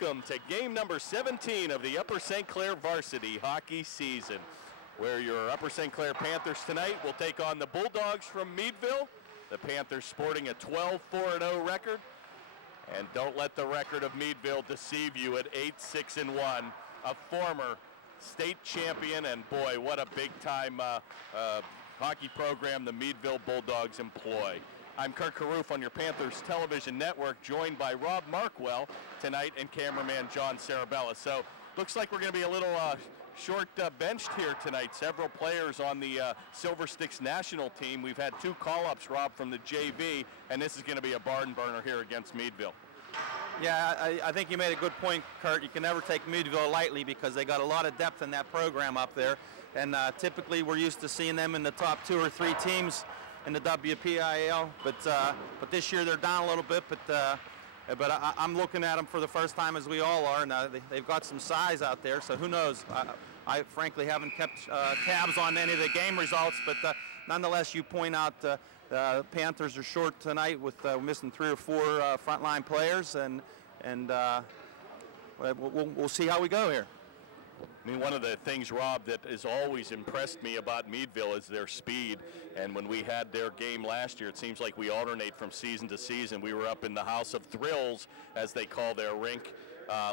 welcome to game number 17 of the Upper St. Clair varsity hockey season, where your Upper St. Clair Panthers tonight will take on the Bulldogs from Meadville. The Panthers sporting a 12-4-0 record. And don't let the record of Meadville deceive you at 8-6-1, a former state champion, and boy, what a big-time hockey program the Meadville Bulldogs employ. I'm Kurt Carruth on your Panthers television network, joined by Rob Markwell tonight and cameraman John Sarabella. So looks like we're going to be a little short benched here tonight. Several players on the Silver Sticks national team. We've had two call-ups, Rob, from the JV, and this is going to be a barn burner here against Meadville. Yeah, I think you made a good point, Kurt. You can never take Meadville lightly because they got a lot of depth in that program up there, and typically we're used to seeing them in the top 2 or 3 teams in the WPIAL, but this year they're down a little bit. But I'm looking at them for the first time, as we all are, and they've got some size out there. So who knows? I frankly haven't kept tabs on any of the game results, but nonetheless, you point out the Panthers are short tonight with missing 3 or 4 frontline players, and we'll see how we go here. I mean, one of the things, Rob, that has always impressed me about Meadville is their speed. And when we had their game last year, it seems like we alternate from season to season. We were up in the House of Thrills, as they call their rink,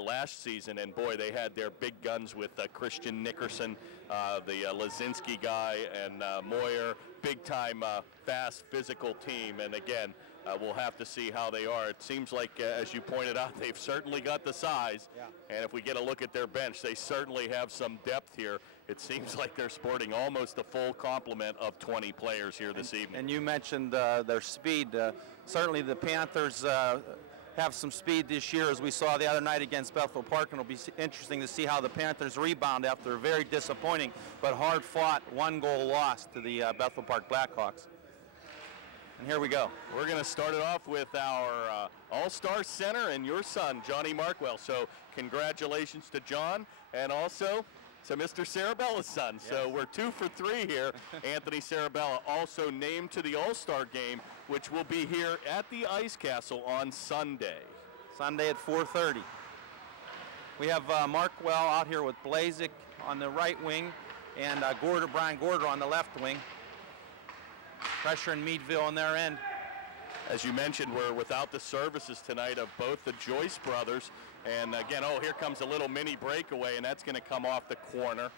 last season. And boy, they had their big guns with Christian Nickerson, the Lazinski guy, and Moyer. Big-time, fast, physical team. And again, we'll have to see how they are. It seems like, as you pointed out, they've certainly got the size. Yeah. And if we get a look at their bench, they certainly have some depth here. It seems like they're sporting almost a full complement of 20 players here this evening. And you mentioned their speed. Certainly the Panthers have some speed this year, as we saw the other night against Bethel Park, and it'll be interesting to see how the Panthers rebound after a very disappointing but hard-fought 1-goal loss to the Bethel Park Blackhawks. And here we go. We're going to start it off with our all-star center and your son, Johnny Markwell. So congratulations to John, and also to Mr. Sarabella's son. Yes. So we're 2 for 3 here. Anthony Sarabella also named to the All-Star game, which will be here at the Ice Castle on Sunday. Sunday at 4:30. We have Markwell out here with Blazik on the right wing, and Brian Gorder on the left wing. Pressure in Meadville on their end. As you mentioned, we're without the services tonight of both the Joyce brothers. And again, here comes a little mini breakaway, and that's going to come off the corner.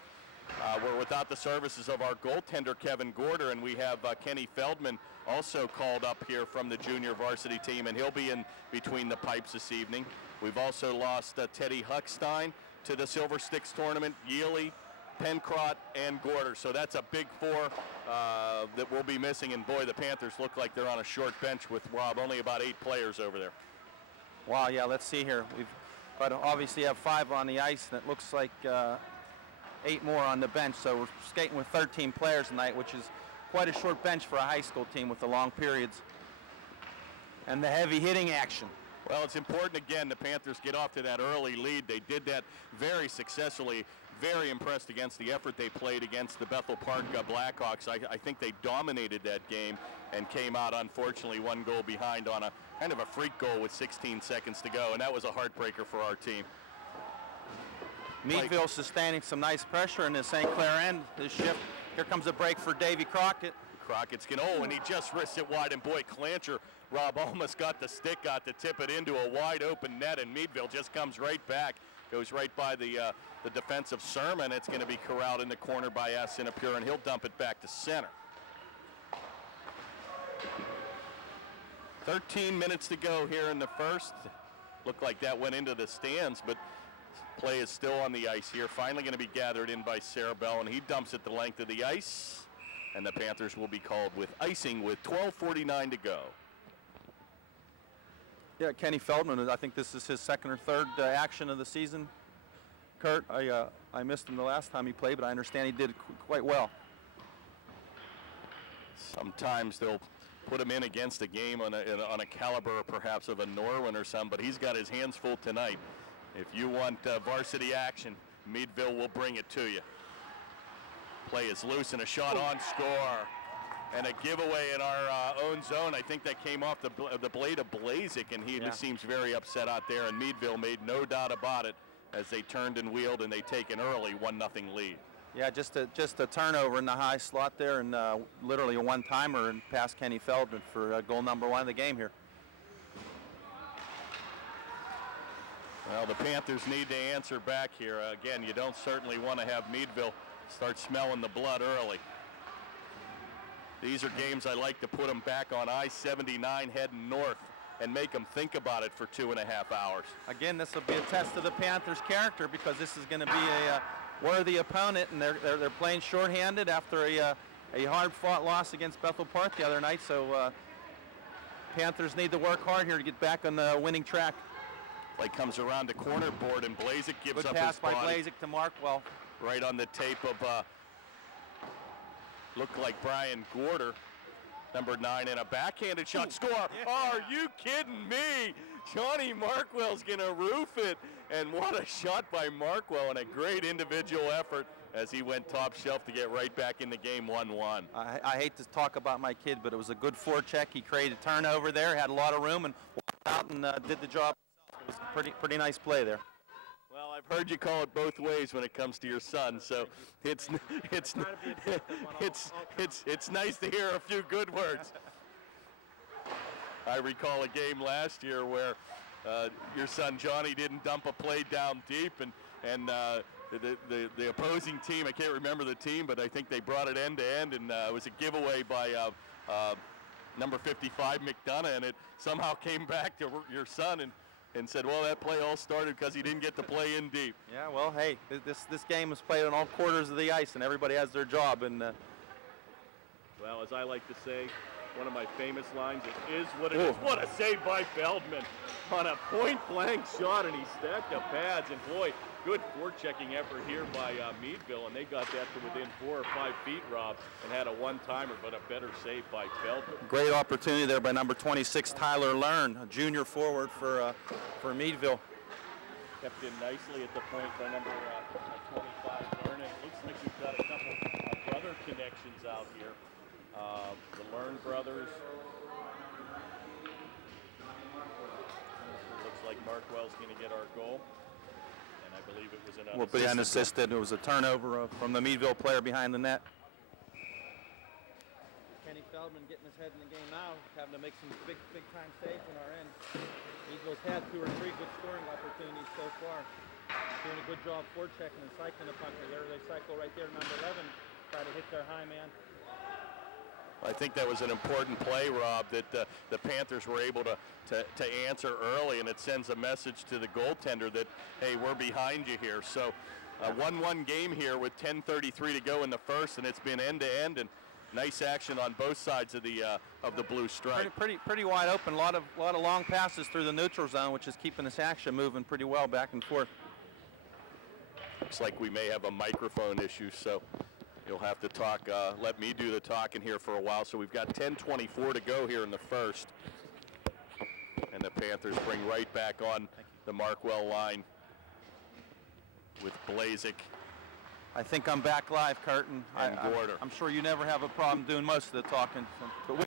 We're without the services of our goaltender, Kevin Gorder, and we have Kenny Feldman also called up here from the junior varsity team, and he'll be in between the pipes this evening. We've also lost Teddy Huckstein to the Silver Sticks tournament, Yealy, Pencrott, and Gorder. So that's a big 4 that we'll be missing. And boy, the Panthers look like they're on a short bench with, Rob, only about 8 players over there. Wow, yeah, let's see here. But obviously have 5 on the ice, and it looks like 8 more on the bench. So we're skating with 13 players tonight, which is quite a short bench for a high school team with the long periods and the heavy hitting action. Well, it's important, again, the Panthers get off to that early lead. They did that very successfully. Very impressed against the effort they played against the Bethel Park Blackhawks. I think they dominated that game and came out, unfortunately, 1 goal behind on a kind of a freak goal with 16 seconds to go, and that was a heartbreaker for our team. Meadville sustaining some nice pressure in the St. Clair end this shift. Here comes a break for Davy Crockett. Crockett's and he just wrists it wide, and boy, Clancher, Rob, almost got the stick out to tip it into a wide open net, and Meadville just comes right back, goes right by the defensive Sermon. It's going to be corralled in the corner by Sinapure, and he'll dump it back to center. 13 minutes to go here in the first. Looked like that went into the stands, but play is still on the ice here. Finally going to be gathered in by Sarabella, and he dumps it the length of the ice. And the Panthers will be called with icing with 12:49 to go. Yeah, Kenny Feldman, I think this is his 2nd or 3rd action of the season. Kurt, I missed him the last time he played, but I understand he did quite well. Sometimes they'll put him in against a game on a caliber perhaps of a Norwin or some, but he's got his hands full tonight. If you want varsity action, Meadville will bring it to you. Play is loose and a shot on score. And a giveaway in our own zone. I think that came off the blade of Blazik, and he seems very upset out there. And Meadville made no doubt about it as they turned and wheeled, and they take an early 1-0 lead. Yeah, just a turnover in the high slot there, and literally a one-timer and past Kenny Feldman for goal number 1 of the game here. Well, the Panthers need to answer back here. Again, you don't certainly want to have Meadville start smelling the blood early. These are games I like to put them back on I-79 heading north and make them think about it for 2.5 hours. Again, this will be a test of the Panthers' character because this is going to be a worthy opponent, and they're playing shorthanded after a hard-fought loss against Bethel Park the other night. So Panthers need to work hard here to get back on the winning track. Play comes around the corner board, and Blazik gives Good up pass his body. by Blazik to Markwell. Right on the tape of looked like Brian Gorder, number 9, and a backhanded shot. Score! Yeah. Oh, are you kidding me? Johnny Markwell's gonna roof it, and what a shot by Markwell, and a great individual effort as he went top shelf to get right back in the game 1-1. I hate to talk about my kid, but it was a good forecheck. He created a turnover there, had a lot of room, and walked out and did the job. It was a pretty nice play there. Well, I've heard you call it both ways when it comes to your son, so it's nice to hear a few good words. I recall a game last year where your son Johnny didn't dump a play down deep, and the opposing team, I can't remember the team, but I think they brought it end to end, and it was a giveaway by number 55 McDonough, and it somehow came back to your son and said, well, that play all started because he didn't get to play in deep. Yeah, well, hey, this game is played on all quarters of the ice, and everybody has their job. And well, as I like to say, one of my famous lines, it is what it is. What a save by Feldman on a point-blank shot, and he stacked up pads. And boy, good forechecking effort here by Meadville, and they got that to within 4 or 5 feet, Rob, and had a one-timer, but a better save by Feldman. Great opportunity there by number 26, Tyler Learn, a junior forward for Meadville. Kept in nicely at the point by number 25, Learn. And it looks like we've got a couple of brother connections out here. The Learn brothers. Looks like Markwell's going to get our goal. I believe it was an unassisted. Will be unassisted. It was a turnover from the Meadville player behind the net. Kenny Feldman getting his head in the game now, having to make some big time saves on our end. Meadville's had 2 or 3 good scoring opportunities so far. Doing a good job forechecking and cycling the puck. There they cycle right there, number 11, try to hit their high man. I think that was an important play, Rob, that the Panthers were able to answer early, and it sends a message to the goaltender that, hey, we're behind you here. So a 1-1 game here with 10:33 to go in the first, and it's been end-to-end, and nice action on both sides of the blue stripe. Pretty wide open. A lot of long passes through the neutral zone, which is keeping this action moving pretty well back and forth. Looks like we may have a microphone issue, so you'll have to talk, let me do the talking here for a while. So we've got 10:24 to go here in the first. And the Panthers bring right back on the Markwell line with Blazik. I think I'm back live, Curtin. And Gorder. I'm sure you never have a problem doing most of the talking. But we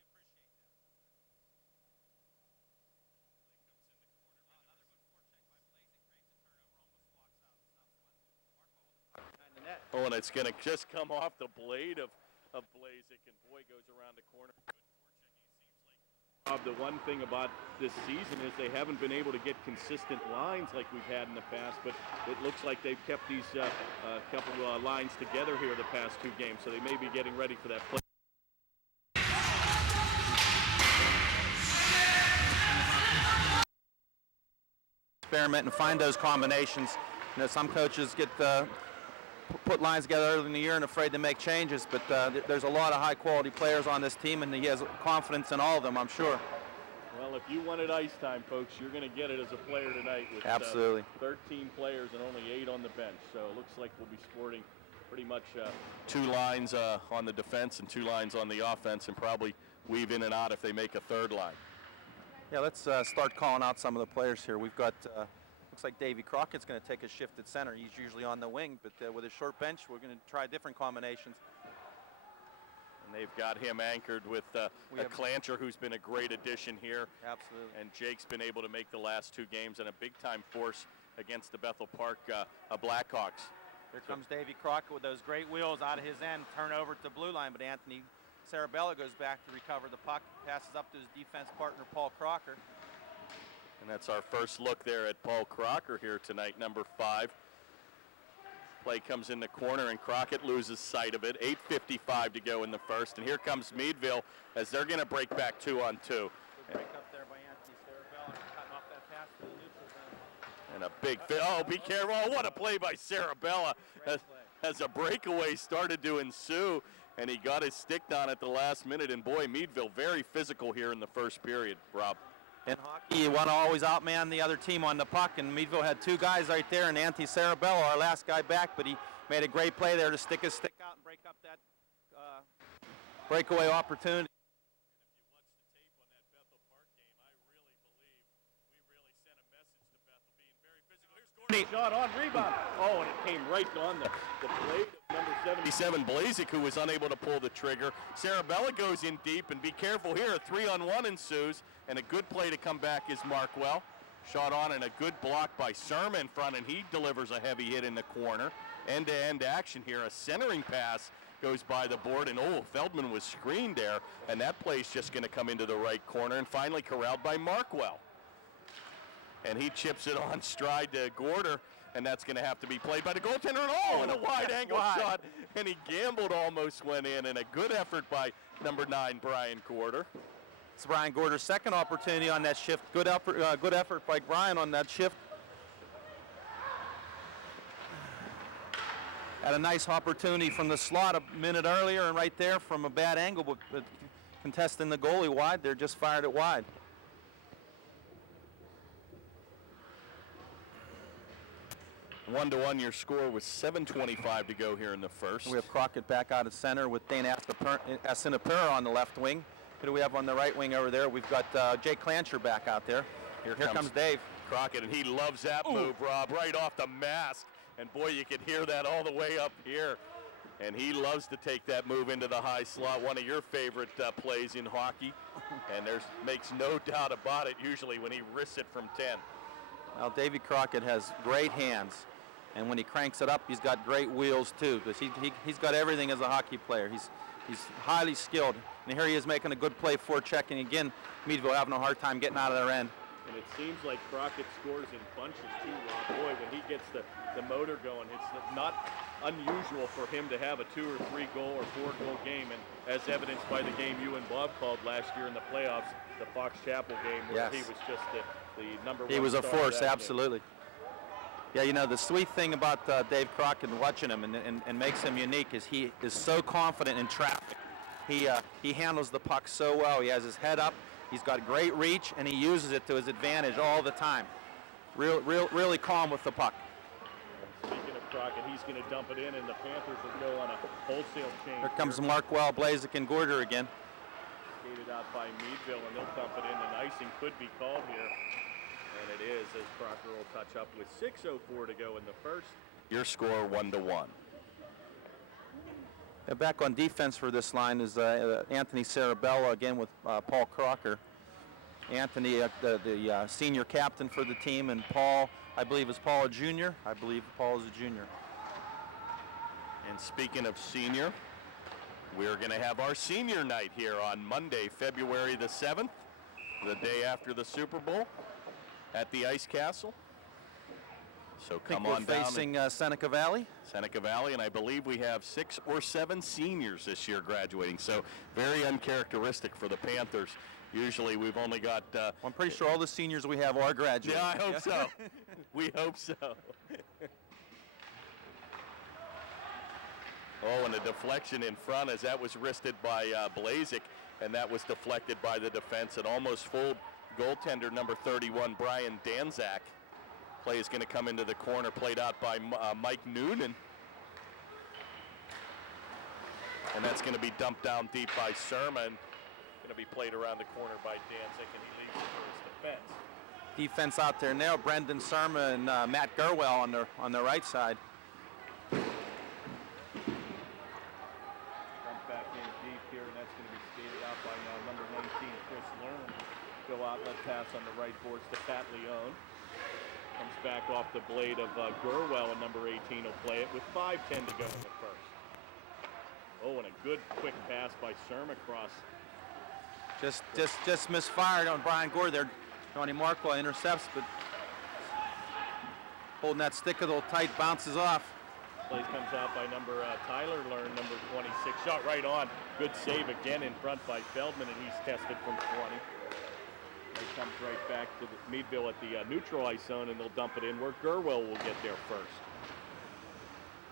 oh, and it's going to just come off the blade of Blazik, and boy, goes around the corner. The one thing about this season is they haven't been able to get consistent lines like we've had in the past, but it looks like they've kept these couple lines together here the past 2 games, so they may be getting ready for that play. Experiment and find those combinations. You know, some coaches get put lines together early in the year and afraid to make changes, but there's a lot of high-quality players on this team, and he has confidence in all of them, I'm sure. Well, if you wanted ice time, folks, you're going to get it as a player tonight with absolutely 13 players and only 8 on the bench. So it looks like we'll be sporting pretty much 2 lines on the defense and 2 lines on the offense, and probably weave in and out if they make a 3rd line. Yeah, let's start calling out some of the players here. We've got looks like Davey Crockett's going to take a shift at center. He's usually on the wing, but with a short bench, we're going to try different combinations. And they've got him anchored with a Clancher who's been a great addition here. Absolutely. And Jake's been able to make the last 2 games and a big-time force against the Bethel Park Blackhawks. Here comes Davy Crockett with those great wheels out of his end, turn over to the blue line, but Anthony Sarabella goes back to recover the puck, passes up to his defense partner, Paul Crocker. And that's our first look there at Paul Crocker here tonight, number 5. Play comes in the corner and Crockett loses sight of it. 8:55 to go in the first. And here comes Meadville as they're going to break back 2-on-2. Good break up there by Anthony Sarabella, cutting off that pass to the neutral zone. And a big oh, be careful. Oh, what a play by Sarabella as a breakaway started to ensue. And he got his stick down at the last minute. And boy, Meadville very physical here in the first period, Rob. In hockey, you want to always outman the other team on the puck, and Meadville had 2 guys right there, and Anthony Sarabella, our last guy back, but he made a great play there to stick his stick out and break up that breakaway opportunity. Shot on rebound. Oh, and it came right on the blade of number 77, Blazik, who was unable to pull the trigger. Sarabella goes in deep, and be careful here. A 3-on-1 ensues, and a good play to come back is Markwell. Shot on and a good block by Surma in front, and he delivers a heavy hit in the corner. End-to-end action here. A centering pass goes by the board, and Feldman was screened there, and that play's just going to come into the right corner, and finally corralled by Markwell. And he chips it on stride to Gorder, and that's going to have to be played by the goaltender. And a wide-angle shot, and he gambled, almost went in, and a good effort by number 9, Brian Gorder. It's Brian Gorder's second opportunity on that shift. Good effort by Brian on that shift. Had a nice opportunity from the slot a minute earlier, and right there from a bad angle, but contesting the goalie wide, they're just fired it wide. One-to-one, your score was 7:25 to go here in the first. We have Crockett back out of center with Dane Asinapura on the left wing. Who do we have on the right wing over there? We've got Jay Clancher back out there. Here comes Dave Crockett, and he loves that move, Rob, right off the mask. And boy, you could hear that all the way up here. And he loves to take that move into the high slot, one of your favorite plays in hockey. And makes no doubt about it usually when he risks it from 10. Well, Davy Crockett has great hands. And when he cranks it up, he's got great wheels too, because he's got everything as a hockey player. He's highly skilled. And here he is making a good play for checking. Again, Meadville having a hard time getting out of their end. And it seems like Crockett scores in bunches too, Rob. Boy, when he gets the motor going, it's not unusual for him to have a 2 or 3 goal or 4 goal game. And as evidenced by the game you and Bob called last year in the playoffs, the Fox Chapel game, where he was just the number 1 He was a force, absolutely. Game. Yeah, you know, the sweet thing about Dave Crockett and watching him and makes him unique is he is so confident in traffic. He handles the puck so well. He has his head up. He's got great reach, and he uses it to his advantage all the time. Really calm with the puck. Speaking of Crockett, he's going to dump it in, and the Panthers will go on a wholesale change. Here comes Markwell, Blazik, and Gorder again. Skated out by Meadville, and they'll dump it in, and icing could be called here. And it is, as Crocker will touch up with 6:04 to go in the first. Your score 1-1. Back on defense for this line is Anthony Sarabella, again with Paul Crocker. Anthony, the senior captain for the team, and Paul, I believe, is Paul a junior? I believe Paul is a junior. And speaking of senior, we're going to have our senior night here on Monday, February the 7th, the day after the Super Bowl, at the Ice Castle. So come on down. Facing Seneca Valley. Seneca Valley, and I believe we have 6 or 7 seniors this year graduating. So very uncharacteristic for the Panthers. Usually we've only got... I'm pretty sure all the seniors we have are graduating. Yeah, I hope so. We hope so. Oh, and a deflection in front as that was wristed by Blazik, and that was deflected by the defense. It almost fooled goaltender number 31, Brian Danzak. Play is going to come into the corner, played out by Mike Noonan. And that's going to be dumped down deep by Surma, and going to be played around the corner by Danzak, and he leaves it for his defense. Defense out there now, Brendan Surma and Matt Gerwell on the right side. Dump back in deep here outlet pass on the right boards to Pat Leone. Comes back off the blade of Gurwell, and number 18 will play it with 5:10 to go in the first. Oh, and a good quick pass by Serma across. Just misfired on Brian Gore there. Johnny Markwa intercepts, but holding that stick a little tight, bounces off. Play comes out by number Tyler Learn, number 26. Shot right on. Good save again in front by Feldman, and he's tested from 20. Play comes right back to the Meadville at the neutral ice zone, and they'll dump it in where Gurwell will get there first.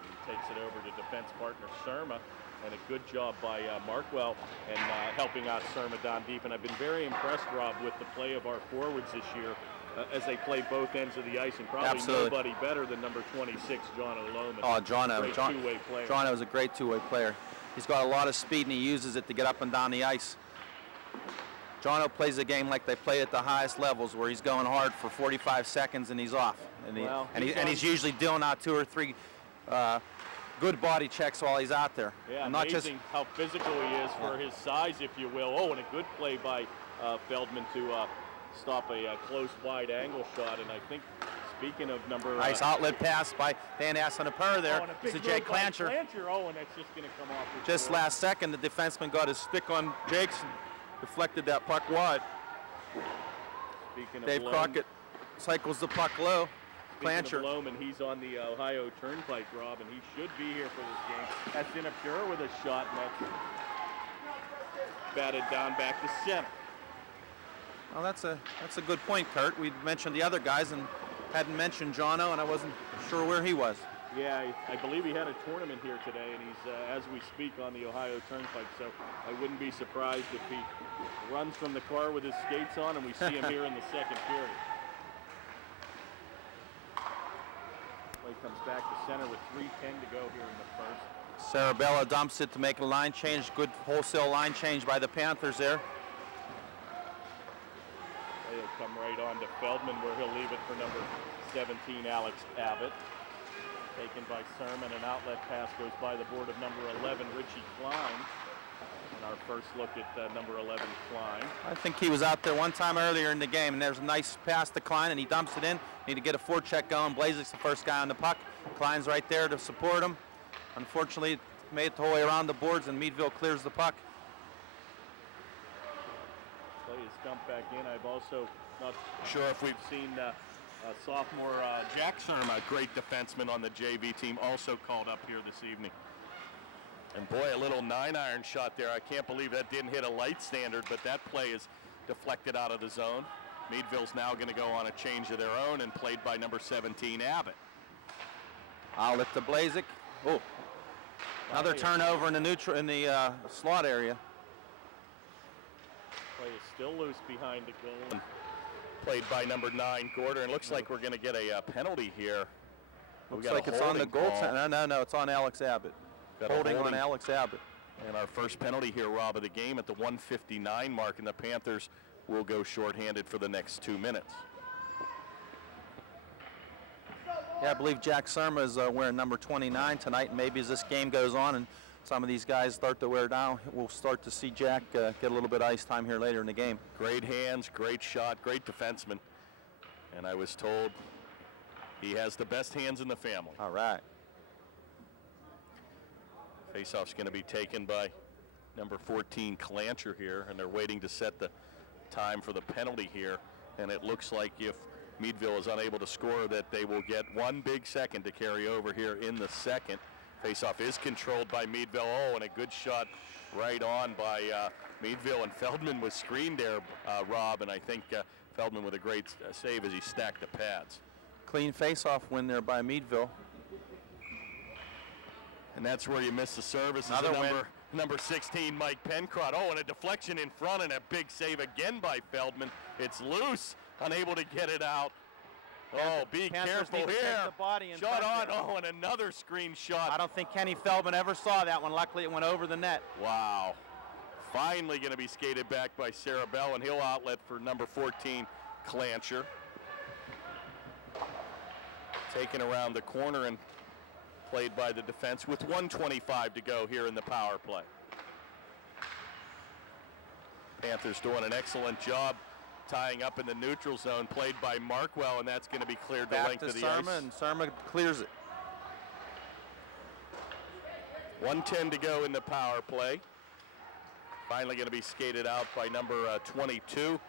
He takes it over to defense partner Serma, and a good job by Markwell and helping out Serma down deep. And I've been very impressed, Rob, with the play of our forwards this year. As they play both ends of the ice, and probably nobody better than number 26, John O'Loman. Oh, two-way player. Jono is a great two-way player. He's got a lot of speed, and he uses it to get up and down the ice. Jono plays the game like they play at the highest levels, where he's going hard for 45 seconds and he's off. And, he's usually dealing out 2 or 3 good body checks while he's out there. Yeah, not amazing how physical he is for his size, if you will. Oh, and a good play by Feldman to stop a close wide angle shot. And I think, speaking of number nice outlet pass by Dan Assanapur there to Jake Clancher. Oh, and that's just going to come off. Just last second, the defenseman got his stick on Jake's and deflected that puck wide. Speaking of Dave Crockett cycles the puck low. Clancher. And he's on the Ohio Turnpike, Rob, and he should be here for this game. That's Assanapur with a shot, and that's batted down back to center. Well, that's a good point, Kurt. We mentioned the other guys and hadn't mentioned Jono, and I wasn't sure where he was. Yeah, I believe he had a tournament here today, and he's, as we speak, on the Ohio Turnpike, so I wouldn't be surprised if he runs from the car with his skates on and we see him here in the second period. Play comes back to center with 3:10 to go here in the first. Sarabella dumps it to make a line change. Good wholesale line change by the Panthers there. He'll come right on to Feldman, where he'll leave it for number 17, Alex Abbott. Taken by Sermon, an outlet pass goes by the board of number 11, Richie Klein. And our first look at number 11, Klein. I think he was out there one time earlier in the game, and there's a nice pass to Klein, and he dumps it in. Need to get a forecheck going. Blazek's the first guy on the puck. Klein's right there to support him. Unfortunately, it made it the whole way around the boards, and Meadville clears the puck. Play is dumped back in. I've also not sure if we've seen sophomore Jack Serma, a great defenseman on the JV team, also called up here this evening. And boy, a little 9-iron shot there. I can't believe that didn't hit a light standard, but that play is deflected out of the zone. Meadville's now going to go on a change of their own and played by number 17, Abbott. Outlet to Blazek. Oh, another turnover in the slot area. Play is still loose behind the goal. Played by number 9, Gorder, and looks like we're going to get a penalty here. Looks like it's on the goaltender. No, it's on Alex Abbott. Holding on Alex Abbott. And our first penalty here, Rob, of the game at the 1:59 mark, and the Panthers will go shorthanded for the next 2 minutes. Yeah, I believe Jack Serma is wearing number 29 tonight, and maybe as this game goes on and some of these guys start to wear down, we'll start to see Jack get a little bit of ice time here later in the game. Great hands, great shot, great defenseman. And I was told he has the best hands in the family. All right. Faceoff's going to be taken by number 14, Clancher here, and they're waiting to set the time for the penalty here. And it looks like if Meadville is unable to score, that they will get 1 big second to carry over here in the second. Faceoff is controlled by Meadville. Oh, and a good shot right on by Meadville, and Feldman was screened there, Rob, and I think Feldman with a great save as he stacked the pads. Clean faceoff win there by Meadville. And that's where you miss the service. Number 16, Mike Pencrott. Oh, and a deflection in front and a big save again by Feldman. It's loose, unable to get it out. Oh, be careful here. Shot on. Oh, and another screen shot. I don't think Kenny Feldman ever saw that one. Luckily, it went over the net. Wow. Finally going to be skated back by Sarabella, and he'll outlet for number 14, Clancher. Taken around the corner and played by the defense with 1:25 to go here in the power play. Panthers doing an excellent job tying up in the neutral zone, played by Markwell, and that's going to be cleared the length of the Surma, ice. and Surma clears it. 1:10 to go in the power play. Finally going to be skated out by number 22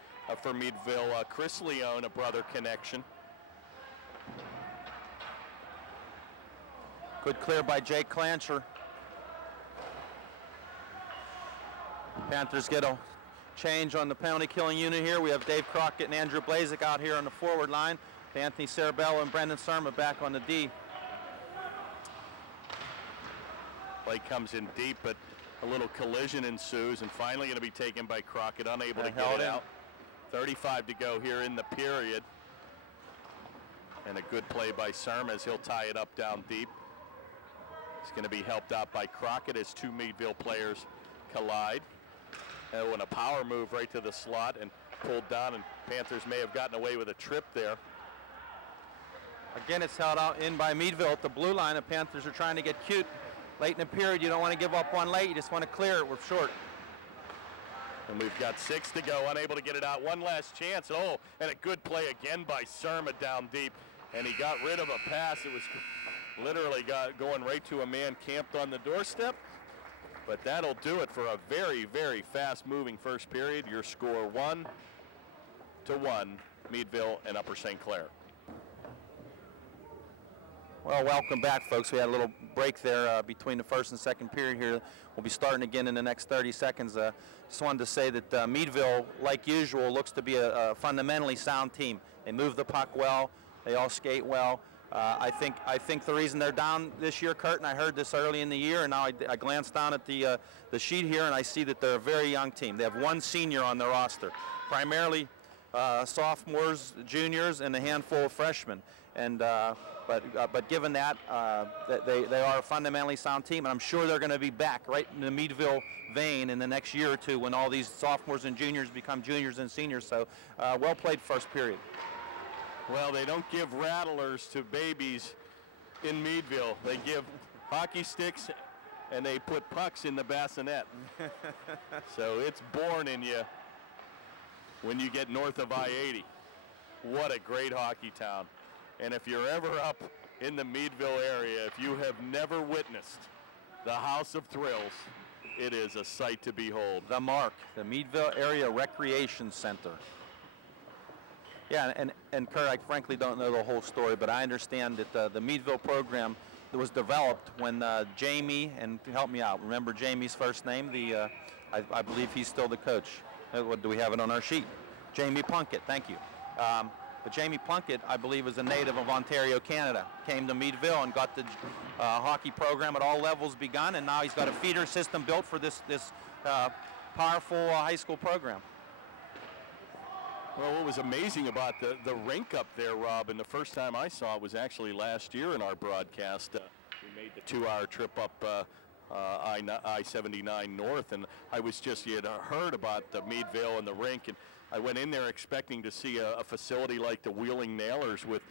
for Meadville, Chris Leone, a brother connection. Good clear by Jake Clancher. Panthers get a change on the penalty killing unit here. We have Dave Crockett and Andrew Blazik out here on the forward line. Anthony Sarabello and Brendan Surma back on the D. Play comes in deep, but a little collision ensues, and finally going to be taken by Crockett, unable to get it out. 35 to go here in the period. And a good play by Surma as he'll tie it up down deep. He's going to be helped out by Crockett as two Meadville players collide. Oh, and a power move right to the slot and pulled down, and Panthers may have gotten away with a trip there. Again, it's held out in by Meadville at the blue line. The Panthers are trying to get cute. Late in the period, you don't want to give up one late. You just want to clear it. We're short. And we've got 6 to go, unable to get it out. One last chance. Oh, and a good play again by Surma down deep. And he got rid of a pass. It was literally going right to a man camped on the doorstep. But that'll do it for a very, very fast-moving first period. Your score 1-1, Meadville and Upper St. Clair. Well, welcome back, folks. We had a little break there between the first and second period here. We'll be starting again in the next 30 seconds. Just wanted to say that Meadville, like usual, looks to be a fundamentally sound team. They move the puck well. They all skate well. I think the reason they're down this year, Kurt, and I heard this early in the year, and now I glanced down at the sheet here, and I see that they're a very young team. They have one senior on their roster, primarily sophomores, juniors, and a handful of freshmen. And but given that, they are a fundamentally sound team, and I'm sure they're going to be back right in the Meadville vein in the next year or two when all these sophomores and juniors become juniors and seniors. So well played first period. Well, they don't give rattlers to babies in Meadville. They give hockey sticks and they put pucks in the bassinet. So it's born in you when you get north of I-80. What a great hockey town. And if you're ever up in the Meadville area, if you have never witnessed the House of Thrills, it is a sight to behold. The Mark, the Meadville Area Recreation Center. Yeah, and Kurt, I frankly don't know the whole story, but I understand that the Meadville program that was developed when Jamie, and help me out, remember Jamie's first name? I believe he's still the coach. Do we have it on our sheet? Jamie Plunkett, thank you. But Jamie Plunkett, I believe, is a native of Ontario, Canada. Came to Meadville and got the hockey program at all levels begun, and now he's got a feeder system built for this powerful high school program. Well, what was amazing about the rink up there, Rob, and the first time I saw it was actually last year in our broadcast. We made the 2-hour trip up I-79 North, and I was just, you had heard about the Meadville and the rink, and I went in there expecting to see a facility like the Wheeling Nailers with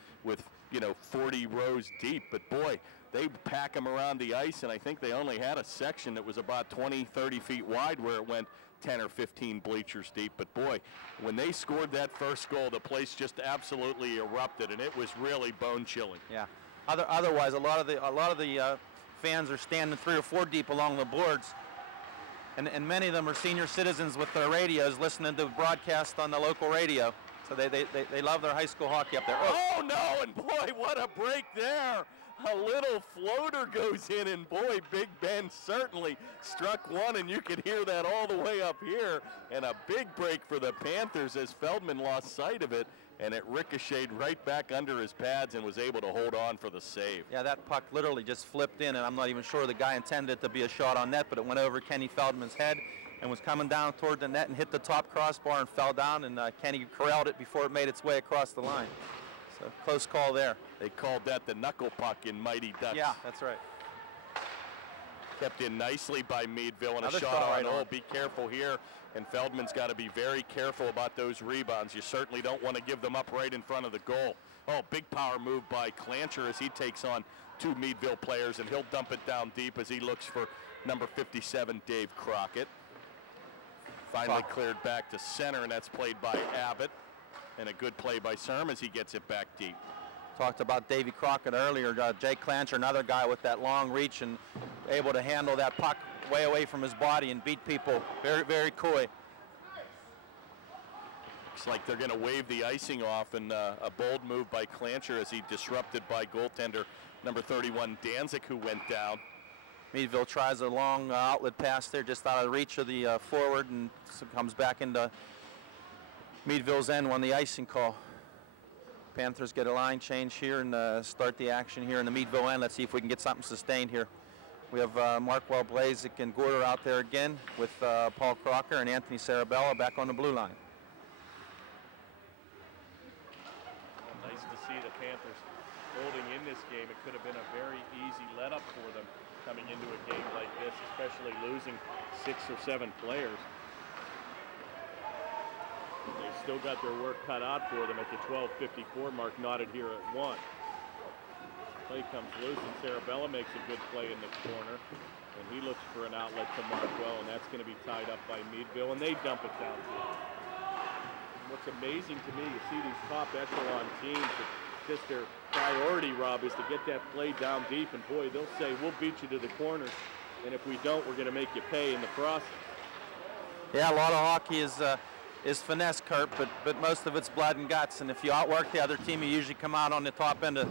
40 rows deep, but boy, they pack them around the ice, and I think they only had a section that was about 20, 30 feet wide where it went 10 or 15 bleachers deep. But boy, when they scored that first goal, the place just absolutely erupted, and it was really bone-chilling. Yeah. Otherwise, a lot of the fans are standing 3 or 4 deep along the boards, and many of them are senior citizens with their radios listening to broadcast on the local radio. So they love their high school hockey up there. Oh no! And boy, what a break there! A little floater goes in, and boy, Big Ben certainly struck one, and you could hear that all the way up here. And a big break for the Panthers as Feldman lost sight of it, and it ricocheted right back under his pads and was able to hold on for the save. Yeah, that puck literally just flipped in, and I'm not even sure the guy intended it to be a shot on net, but it went over Kenny Feldman's head and was coming down toward the net and hit the top crossbar and fell down, and Kenny corralled it before it made its way across the line. So close call there. They called that the knuckle puck in Mighty Ducks. Yeah, that's right. Kept in nicely by Meadville, and another a shot on. right on. Be careful here. And Feldman's got to be very careful about those rebounds. You certainly don't want to give them up right in front of the goal. Oh, big power move by Clancher as he takes on 2 Meadville players, and he'll dump it down deep as he looks for number 57, Dave Crockett. Finally cleared back to center, and that's played by Abbott. And a good play by Serm as he gets it back deep. Talked about Davy Crockett earlier. Jake Clancher, another guy with that long reach and able to handle that puck way away from his body and beat people. Very, very coy. Looks like they're going to wave the icing off, and a bold move by Clancher as he disrupted by goaltender number 31, Danzig, who went down. Meadville tries a long outlet pass there just out of reach of the forward, and comes back into Meadville's end on the icing call. Panthers get a line change here and start the action here in the Meadville end. Let's see if we can get something sustained here. We have Markwell, Blazik, and Gorder out there again with Paul Crocker and Anthony Sarabella back on the blue line. Nice to see the Panthers holding in this game. It could have been a very easy let-up for them coming into a game like this, especially losing 6 or 7 players. They've still got their work cut out for them at the 12:54 mark, knotted here at 1. Play comes loose, and Sarabella makes a good play in the corner, and he looks for an outlet to Markwell, and that's going to be tied up by Meadville, and they dump it down field. What's amazing to me, you see these top echelon teams, just their priority, Rob, is to get that play down deep, and boy, they'll say, we'll beat you to the corners, and if we don't, we're going to make you pay in the process. Yeah, a lot of hockey is finesse, Kurt, but most of it's blood and guts, and if you outwork the other team, you usually come out on the top end of.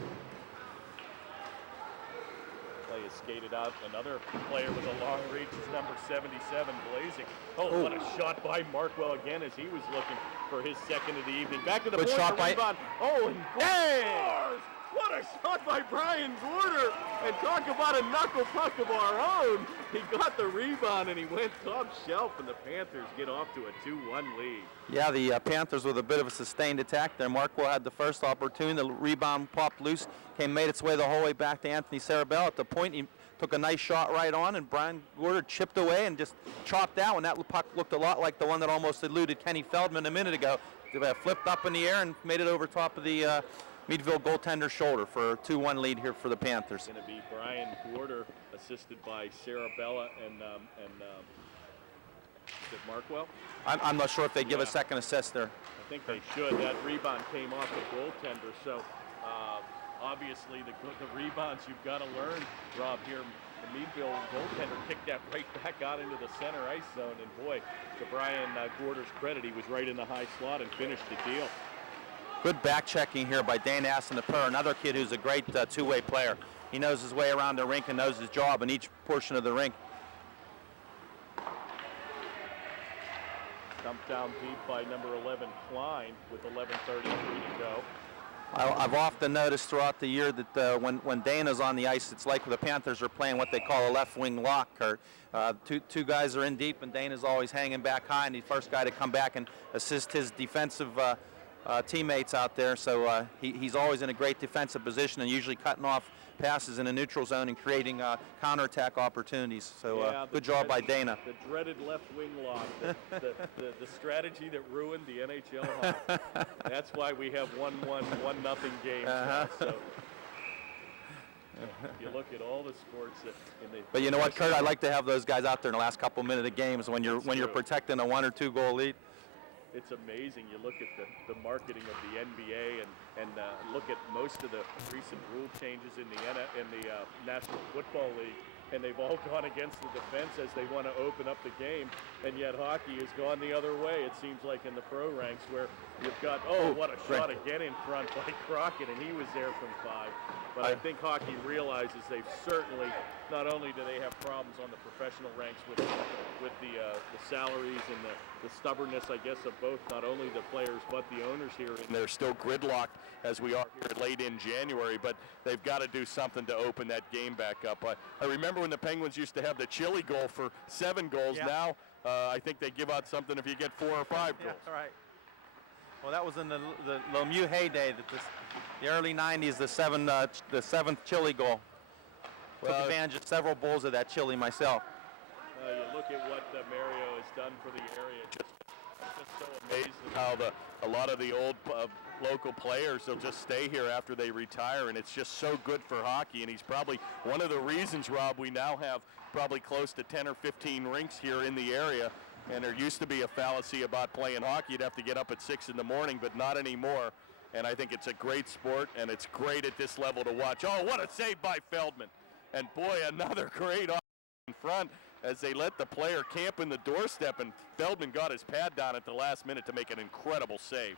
Play is skated out. Another player with a long reach is number 77, Blazik. Oh, what a shot by Markwell again as he was looking for his second of the evening. Back to the good point. Shot by. Oh, and scores! What a shot by Brian Gorder! And talk about a knuckle puck of our own. He got the rebound and he went top shelf, and the Panthers get off to a 2-1 lead. Yeah, the Panthers with a bit of a sustained attack there. Markwell had the first opportunity. The rebound popped loose, made its way the whole way back to Anthony Sarabella. At the point, he took a nice shot right on, and Brian Gorder chipped away and just chopped out. And that puck looked a lot like the one that almost eluded Kenny Feldman a minute ago. Flipped up in the air and made it over top of the Meadville goaltender's shoulder for a 2-1 lead here for the Panthers. It's going to be Brian Gorder, assisted by Sarabella and is it Markwell? I'm not sure if they give a second assist there. I think they should. That rebound came off the goaltender, so obviously the rebounds you've got to learn, Rob, here. The Meadville goaltender kicked that right back out into the center ice zone, and boy, to Brian Gorder's credit, he was right in the high slot and finished the deal. Good back checking here by Dane Aston-Apur, another kid who's a great two-way player. He knows his way around the rink and knows his job in each portion of the rink. Dumped down deep by number 11, Klein, with 11:33 to go. I've often noticed throughout the year that when Dana's on the ice, it's like the Panthers are playing what they call a left wing lock, Kurt. Two guys are in deep, and Dana's always hanging back high, and the first guy to come back and assist his defensive teammates out there. So he's always in a great defensive position and usually cutting off passes in a neutral zone and creating counterattack opportunities. So good job by Dana. The dreaded left wing lock, the strategy that ruined the NHL hockey. That's why we have 1-1, 1-0 games now. So you look at all the sports but you know what, Kurt? I like to have those guys out there in the last couple minutes of games when you're protecting a 1 or 2 goal lead. It's amazing. You look at the marketing of the NBA and look at most of the recent rule changes in the National Football League, and they've all gone against the defense as they want to open up the game, and yet hockey has gone the other way. It seems like in the pro ranks where you've got, what a shot again in front by Crockett, and he was there from 5. But I think hockey realizes they've certainly, not only do they have problems on the professional ranks with the salaries and the stubbornness, I guess, of both, not only the players but the owners here. And they're still gridlocked as we are here late in January, but they've got to do something to open that game back up. I remember when the Penguins used to have the Chili goal for 7 goals. Yeah. Now I think they give out something if you get 4 or 5 goals. Yeah, right. Well, that was in the Lemieux heyday, the early 90s, the 7th Chili goal. Took advantage of several bowls of that chili myself. You look at what Mario has done for the area. Just so amazing how a lot of the old local players, they'll just stay here after they retire, and it's just so good for hockey. And he's probably one of the reasons, Rob, we now have probably close to 10 or 15 rinks here in the area And there used to be a fallacy about playing hockey. You'd have to get up at 6 in the morning, but not anymore. And I think it's a great sport, and it's great at this level to watch. Oh, what a save by Feldman. And boy, another great in front as they let the player camp in the doorstep, and Feldman got his pad down at the last minute to make an incredible save.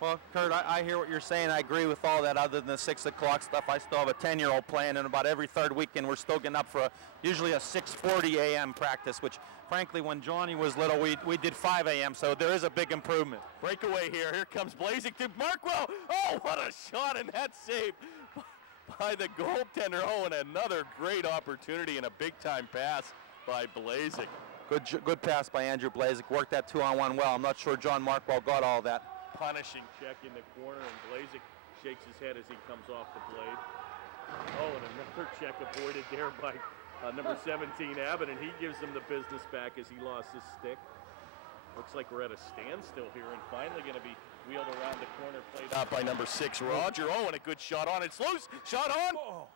Well, Kurt, I hear what you're saying. I agree with all that other than the 6 o'clock stuff. I still have a 10-year-old playing, and about every third weekend we're still getting up for usually a 6:40 a.m. practice, which, frankly, when Johnny was little, we did 5 a.m., so there is a big improvement. Breakaway here. Here comes Blazek to Markwell. Oh, what a shot, and that save by the goaltender. Oh, and another great opportunity and a big-time pass by Blazek. Good pass by Andrew Blazek. Worked that 2-on-1 well. I'm not sure John Markwell got all that. Punishing check in the corner, and Blazek shakes his head as he comes off the blade. Oh, and another check avoided there by number 17, Abbott, and he gives him the business back as he lost his stick. Looks like we're at a standstill here, and finally going to be wheeled around the corner, played out by number 6, Roger. Oh, and a good shot on. It's loose. Shot on. Oh.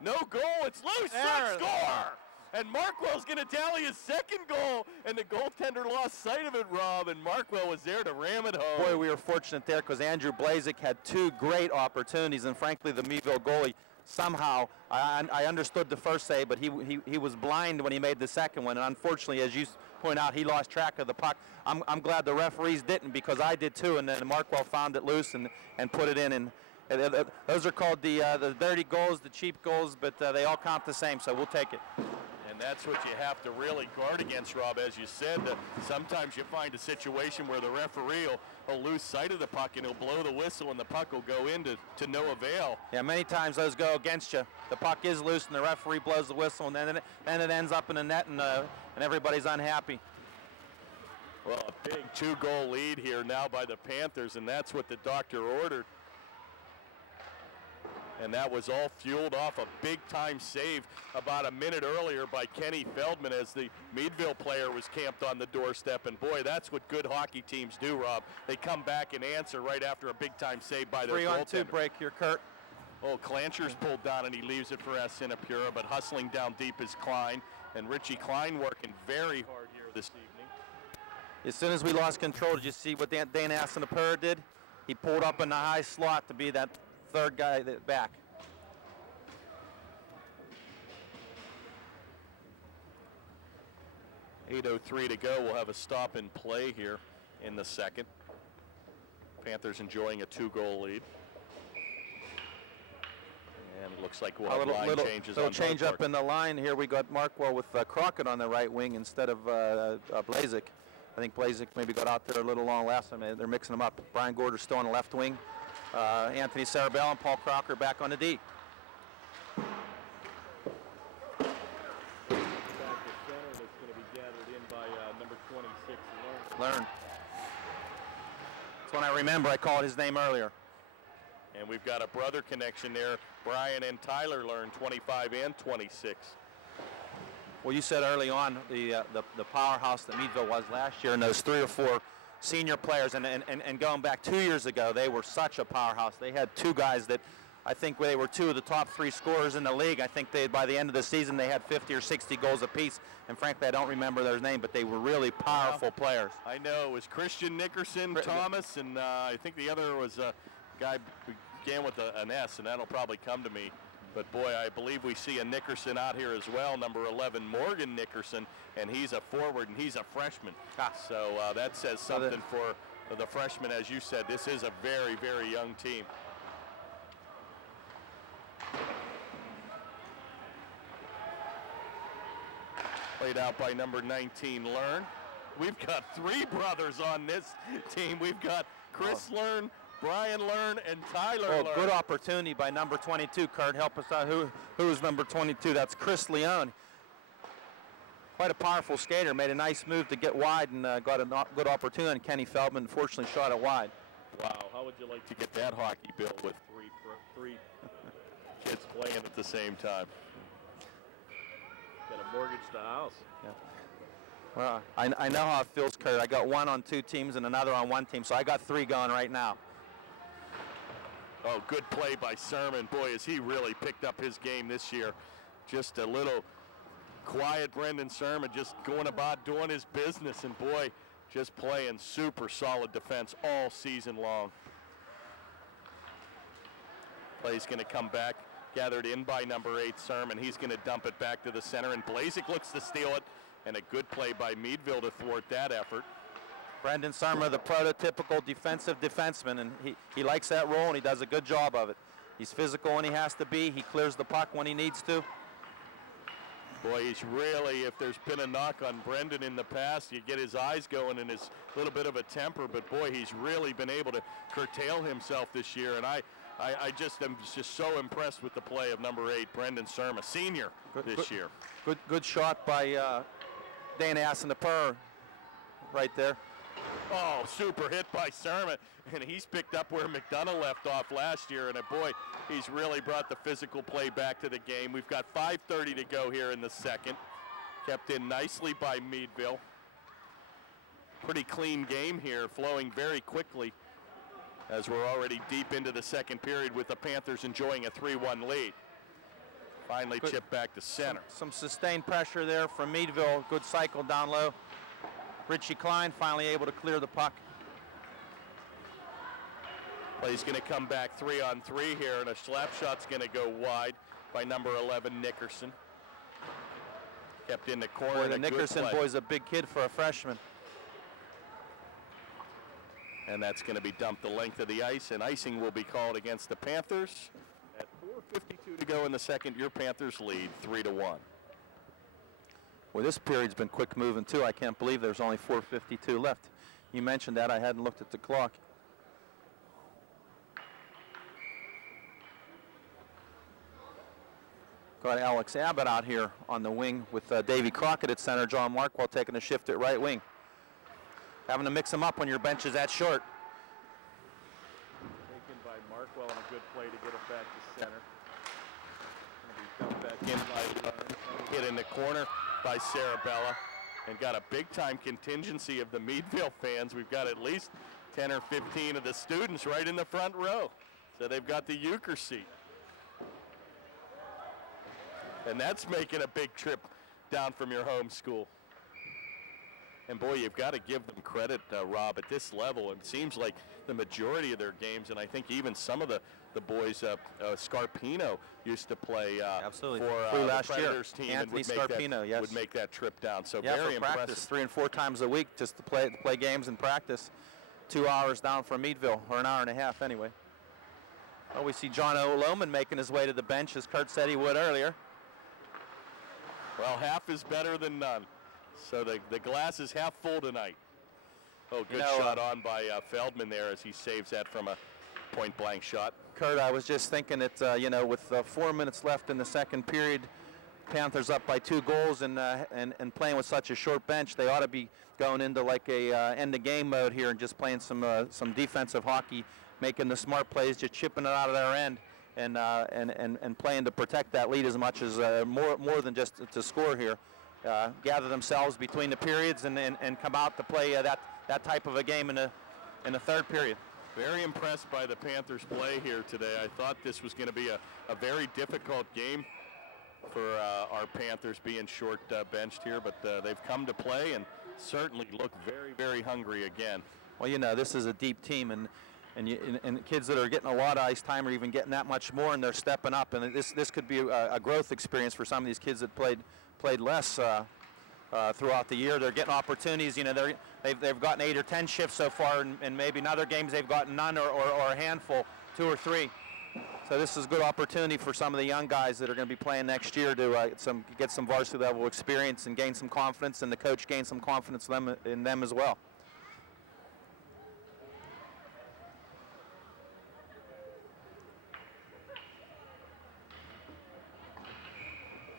No goal. It's loose. Score! And Markwell's going to tally his second goal, and the goaltender lost sight of it, Rob, and Markwell was there to ram it home. Boy, we were fortunate there because Andrew Blazek had 2 great opportunities, and frankly, the Meadville goalie somehow, I understood the first save, but he was blind when he made the second one, and unfortunately, as you point out, he lost track of the puck. I'm glad the referees didn't, because I did too, and then Markwell found it loose and put it in, and those are called the dirty goals, the cheap goals, but they all count the same, so we'll take it. That's what you have to really guard against, Rob. As you said, sometimes you find a situation where the referee will lose sight of the puck and he'll blow the whistle and the puck will go in to no avail. Yeah, many times those go against you. The puck is loose and the referee blows the whistle, and then it ends up in the net, and everybody's unhappy. Well, a big 2-goal lead here now by the Panthers, and that's what the doctor ordered. And that was all fueled off a big-time save about a minute earlier by Kenny Feldman as the Meadville player was camped on the doorstep. And boy, that's what good hockey teams do, Rob. They come back and answer right after a big-time save by their goaltender. 3-on-2 break here, Kurt. Oh, Clancher's pulled down and he leaves it for Sinapura, but hustling down deep is Klein. And Richie Klein working very hard here this evening. As soon as we lost control, did you see what Dana Sinapura did? He pulled up in the high slot to be that third guy back. .8:03 to go. We'll have a stop in play here in the second. Panthers enjoying a 2-goal lead. And it looks like we'll have line changes on both change up in the line here. We got Markwell with Crockett on the right wing instead of Blazek. I think Blazek maybe got out there a little long last time. They're mixing them up. Brian Gorder's still on the left wing. Anthony Sarabell and Paul Crocker back on the D. Learn. That's when I remember I called his name earlier. And we've got a brother connection there. Brian and Tyler Learn, 25 and 26. Well, you said early on the powerhouse that Meadville was last year, and those 3 or 4 senior players, and going back 2 years ago, they were such a powerhouse. They had 2 guys that I think they were 2 of the top 3 scorers in the league. I think by the end of the season they had 50 or 60 goals apiece. And frankly, I don't remember their name, but they were really powerful players. I know it was Christian Nickerson, Thomas, and I think the other was a guy who began with an S, and that'll probably come to me. But boy, I believe we see a Nickerson out here as well, number 11, Morgan Nickerson, and he's a forward and he's a freshman. So that says something for the freshman. As you said, this is a very, very young team. Played out by number 19, Learn. We've got 3 brothers on this team. We've got Chris Learn, Brian Learn, and Tyler Learn. Good opportunity by number 22, Kurt. Help us out. Who's number 22? That's Chris Leone. Quite a powerful skater. Made a nice move to get wide and got a good opportunity. And Kenny Feldman, unfortunately, shot it wide. Wow, how would you like to get that hockey bill with three kids playing at the same time? Got to mortgage the house. Yeah. Well, I know how it feels, Kurt. I got 1 on 2 teams and another on 1 team, so I got 3 going right now. Oh, good play by Sermon. Boy, has he really picked up his game this year. Just a little quiet Brendan Sermon, just going about doing his business, and boy, just playing super solid defense all season long. Play's going to come back, gathered in by number 8, Sermon. He's going to dump it back to the center, and Blazik looks to steal it, and a good play by Meadville to thwart that effort. Brendan Sermon, the prototypical defensive defenseman, and he likes that role, and he does a good job of it. He's physical when he has to be. He clears the puck when he needs to. Boy, he's really, if there's been a knock on Brendan in the past, you get his eyes going and his little bit of a temper, but boy, he's really been able to curtail himself this year, and I just am just so impressed with the play of number 8, Brendan Serma, senior this year. Good shot by Dana Asenapur right there. Oh, super hit by Sermon, and he's picked up where McDonough left off last year, and boy, he's really brought the physical play back to the game. We've got 5:30 to go here in the second. Kept in nicely by Meadville. Pretty clean game here, flowing very quickly as we're already deep into the second period with the Panthers enjoying a 3-1 lead. Finally chipped back to center. Some sustained pressure there from Meadville. Good cycle down low. Richie Klein finally able to clear the puck. Play's going to come back 3-on-3 here, and a slap shot's going to go wide by number 11, Nickerson. Kept in the corner. Boy, the Nickerson boy's a big kid for a freshman. And that's going to be dumped the length of the ice, and icing will be called against the Panthers. At 4:52 to go in the second, your Panthers lead 3-1. Well, this period's been quick moving too. I can't believe there's only 4:52 left. You mentioned that. I hadn't looked at the clock. Got Alex Abbott out here on the wing with Davey Crockett at center. John Markwell taking a shift at right wing. Having to mix them up when your bench is that short. Taken by Markwell, and a good play to get it back to center. Dumped back in by Barnes. Hit in the corner by Sarabella, and got a big-time contingency of the Meadville fans. We've got at least 10 or 15 of the students right in the front row. So they've got the euchre seat. And that's making a big trip down from your home school. And boy, you've got to give them credit, Rob, at this level. It seems like the majority of their games, and I think even some of the boys, Scarpino used to play absolutely for the last Predators team. Anthony and Scarpino, yes. would make that trip down. So yeah, very for practice, impressive. 3 and 4 times a week just to play games and practice. 2 hours down from Meadville, or an hour and a half anyway. Well, we see John O'Loman making his way to the bench, as Kurt said he would earlier. Well, half is better than none. So the glass is half full tonight. Oh, good shot on by Feldman there as he saves that from a point-blank shot. Kurt, I was just thinking that, with 4 minutes left in the second period, Panthers up by 2 goals and playing with such a short bench, they ought to be going into like a end-of-game mode here and just playing some defensive hockey, making the smart plays, just chipping it out of their end. And playing to protect that lead as much as more than just to score here. Gather themselves between the periods and come out to play that type of a game in the third period. Very impressed by the Panthers' play here today. I thought this was going to be a very difficult game for our Panthers being short benched here, but they've come to play and certainly look very, very hungry again. Well, this is a deep team, and kids that are getting a lot of ice time are even getting that much more, and they're stepping up. And this could be a growth experience for some of these kids that played less throughout the year. They're getting opportunities. They've gotten 8 or 10 shifts so far, and maybe in other games they've gotten none or a handful, 2 or 3. So this is a good opportunity for some of the young guys that are going to be playing next year to get some varsity level experience and gain some confidence, and the coach gain some confidence in them as well.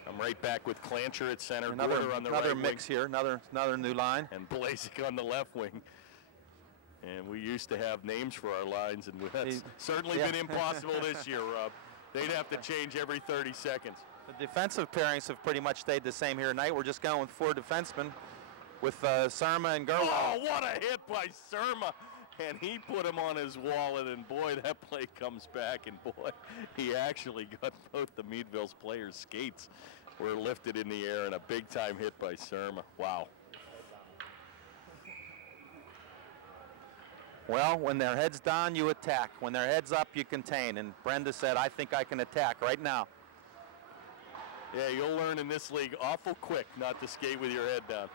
I'm right back with Clancher at center. Another on the right mix wing. here, another new line. And Blazik on the left wing. And we used to have names for our lines, and that's certainly been impossible this year, Rob. They'd have to change every 30 seconds. The defensive pairings have pretty much stayed the same here tonight. We're just going with 4 defensemen with Surma and Gerwal. Oh, what a hit by Surma. And he put him on his wallet, and boy, that play comes back, and boy, he actually got both the Meadville's players' skates. were lifted in the air, and a big-time hit by Surma. Wow. Well, when their head's down, you attack. When their head's up, you contain. And Brenda said, I think I can attack right now. Yeah, you'll learn in this league awful quick not to skate with your head down.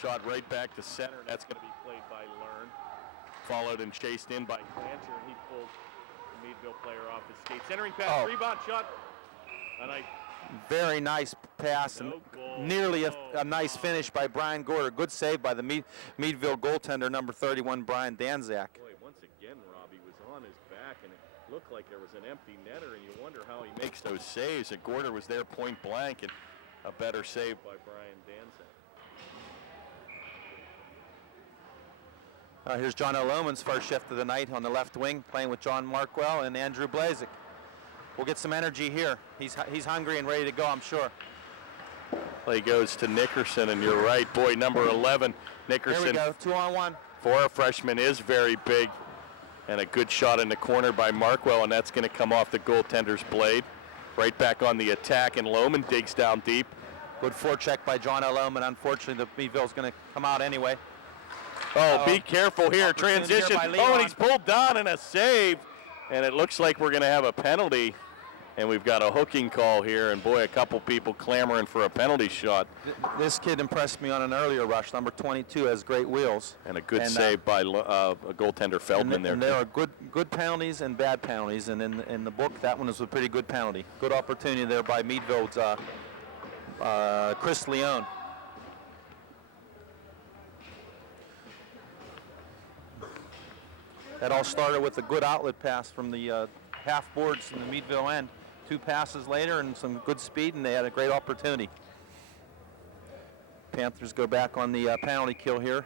Shot right back to center. That's going to be played by Learn. Followed and chased in by Clancher, and he pulled the Meadville player off his skate. Centering pass, rebound shot. A nice. Very nice pass, and nearly a nice finish by Brian Gorder. Good save by the Meadville goaltender, number 31, Brian Danzak. Boy, once again, Robbie was on his back, and it looked like there was an empty netter, and you wonder how he makes those saves. And Gorder was there point blank, and a better save by Brian Danzak. Here's John O'Loman's first shift of the night on the left wing, playing with John Markwell and Andrew Blazik. We'll get some energy here. He's hungry and ready to go, I'm sure. Play goes to Nickerson, and you're right. Boy, number 11, Nickerson. There we go, 2-on-1. For a freshman is very big, and a good shot in the corner by Markwell, and that's going to come off the goaltender's blade. Right back on the attack, and Lohman digs down deep. Good forecheck by John O'Loman. Unfortunately, the Meadville's going to come out anyway. Oh, be careful here. Transition. Oh, and he's pulled down in a save. And it looks like we're going to have a penalty. And we've got a hooking call here. And, boy, a couple people clamoring for a penalty shot. This kid impressed me on an earlier rush. Number 22 has great wheels. And a good save by a goaltender Feldman there. And there are good penalties and bad penalties. And in the book, that one is a pretty good penalty. Good opportunity there by Meadville's Chris Leone. That all started with a good outlet pass from the half boards in the Meadville end. 2 passes later and some good speed, and they had a great opportunity. Panthers go back on the penalty kill here.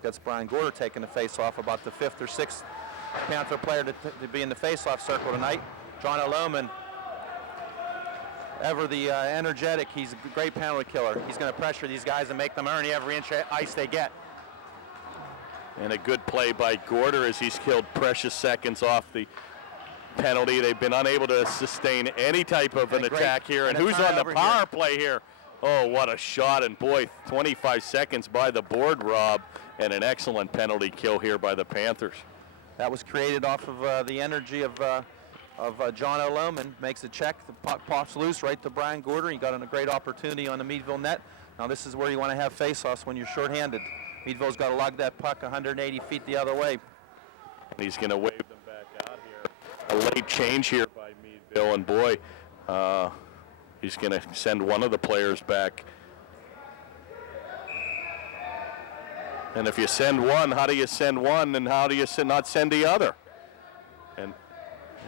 That's Brian Gorder taking the face-off, about the 5th or 6th Panther player to be in the face-off circle tonight. John O'Loman, ever the energetic, he's a great penalty killer. He's going to pressure these guys and make them earn every inch of ice they get. And a good play by Gorder as he's killed precious seconds off the penalty. They've been unable to sustain any type of an attack here. And who's on the power play here? Oh, what a shot. And, boy, 25 seconds by the board, Rob, and an excellent penalty kill here by the Panthers. That was created off of the energy of John O'Loman. Makes a check. The puck pops loose right to Brian Gorder. He got a great opportunity on the Meadville net. Now this is where you want to have face-offs when you're shorthanded. Meadville's got to lug that puck 180 feet the other way. And he's going to wave them back out here. A late change here by Meadville, and boy, he's going to send one of the players back. And if you send one, how do you send one, and how do you not send the other?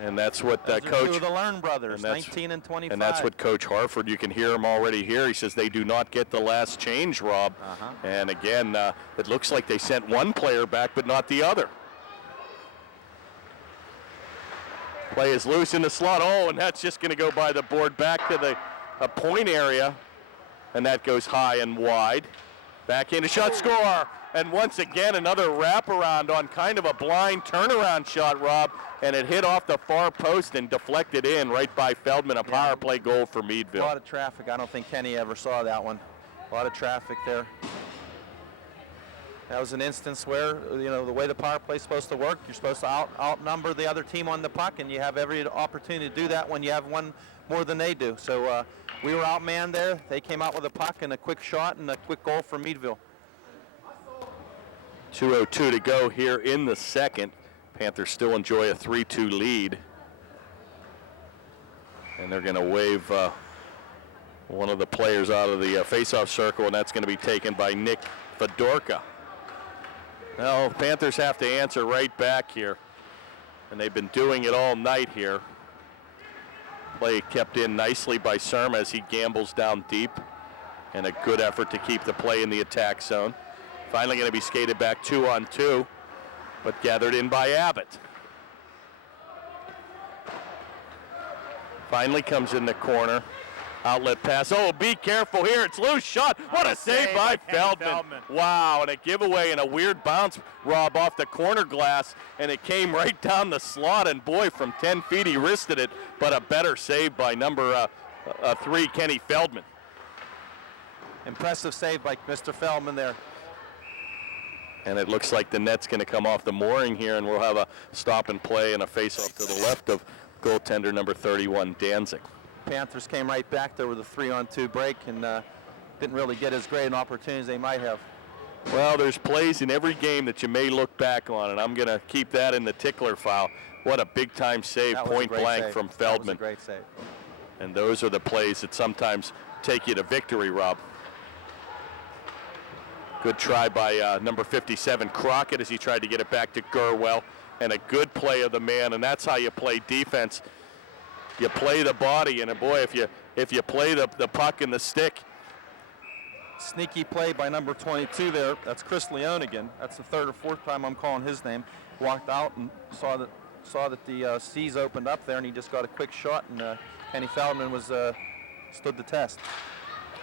And that's what Coach. Coach. The Learn brothers, 19 and 25. And that's what Coach Harford. You can hear him already here. He says they do not get the last change, Rob. And again, it looks like they sent one player back, but not the other. Play is loose in the slot. Oh, and that's just going to go by the board back to the point area, and that goes high and wide. Back in a shot, score. And once again, another wraparound on kind of a blind turnaround shot, Rob, and it hit off the far post and deflected in right by Feldman, a power play goal for Meadville. A lot of traffic. I don't think Kenny ever saw that one. A lot of traffic there. That was an instance where, the way the power play is supposed to work, you're supposed to outnumber the other team on the puck, and you have every opportunity to do that when you have one more than they do. So we were outmanned there. They came out with a puck and a quick shot and a quick goal for Meadville. 2:02 to go here in the second. Panthers still enjoy a 3-2 lead. And they're going to wave one of the players out of the face-off circle, and that's going to be taken by Nick Fedorka. Well, Panthers have to answer right back here. And they've been doing it all night here. Play kept in nicely by Surma as he gambles down deep. And a good effort to keep the play in the attack zone. Finally going to be skated back 2-on-2, but gathered in by Abbott. Finally comes in the corner. Outlet pass. Oh, be careful here. It's loose shot. What a save by Feldman. Wow, and a giveaway and a weird bounce, Rob, off the corner glass, and it came right down the slot, and boy, from 10 feet he wristed it, but a better save by number 3, Kenny Feldman. Impressive save by Mr. Feldman there. And it looks like the net's going to come off the mooring here, and we'll have a stop and play and a face-off to the left of goaltender number 31, Danzig. Panthers came right back there with a 3-on-2 break and didn't really get as great an opportunity as they might have. Well, there's plays in every game that you may look back on, and I'm going to keep that in the tickler file. What a big-time save, point blank from Feldman. That was a great save. And those are the plays that sometimes take you to victory, Rob. Good try by number 57, Crockett, as he tried to get it back to Gurwell. And a good play of the man, and that's how you play defense. You play the body, and boy, if you play the puck and the stick. Sneaky play by number 22 there. That's Chris Leone again. That's the third or fourth time I'm calling his name. Walked out and saw that the seas opened up there, and he just got a quick shot, and Kenny Feldman was stood the test.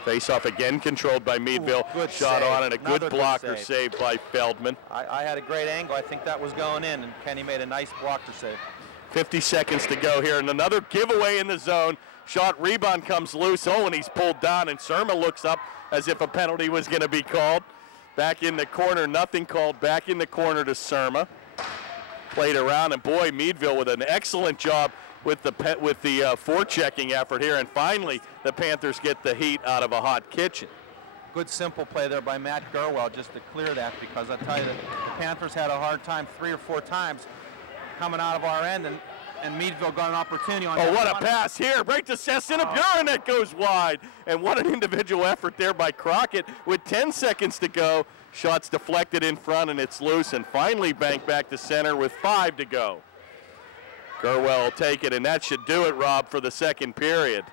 Face-off again controlled by Meadville. Good shot save. on, and a good blocker save by Feldman. I had a great angle. I think that was going in, and Kenny made a nice blocker save. 50 seconds to go here, and another giveaway in the zone. Shot, rebound comes loose. Oh, and he's pulled down, and Surma looks up as if a penalty was going to be called. Back in the corner, nothing called. Back in the corner to Surma. Played around, and boy, Meadville with an excellent job with the forechecking effort here, and finally the Panthers get the heat out of a hot kitchen. Good simple play there by Matt Gurwell just to clear that, because I tell you the Panthers had a hard time 3 or 4 times coming out of our end, and Meadville got an opportunity on that. Oh, what a pass here. Right to Sessinapure, and that goes wide. And what an individual effort there by Crockett with 10 seconds to go. Shots deflected in front, and it's loose, and finally banked back to center with 5 to go. Gurwell will take it, and that should do it, Rob, for the second period.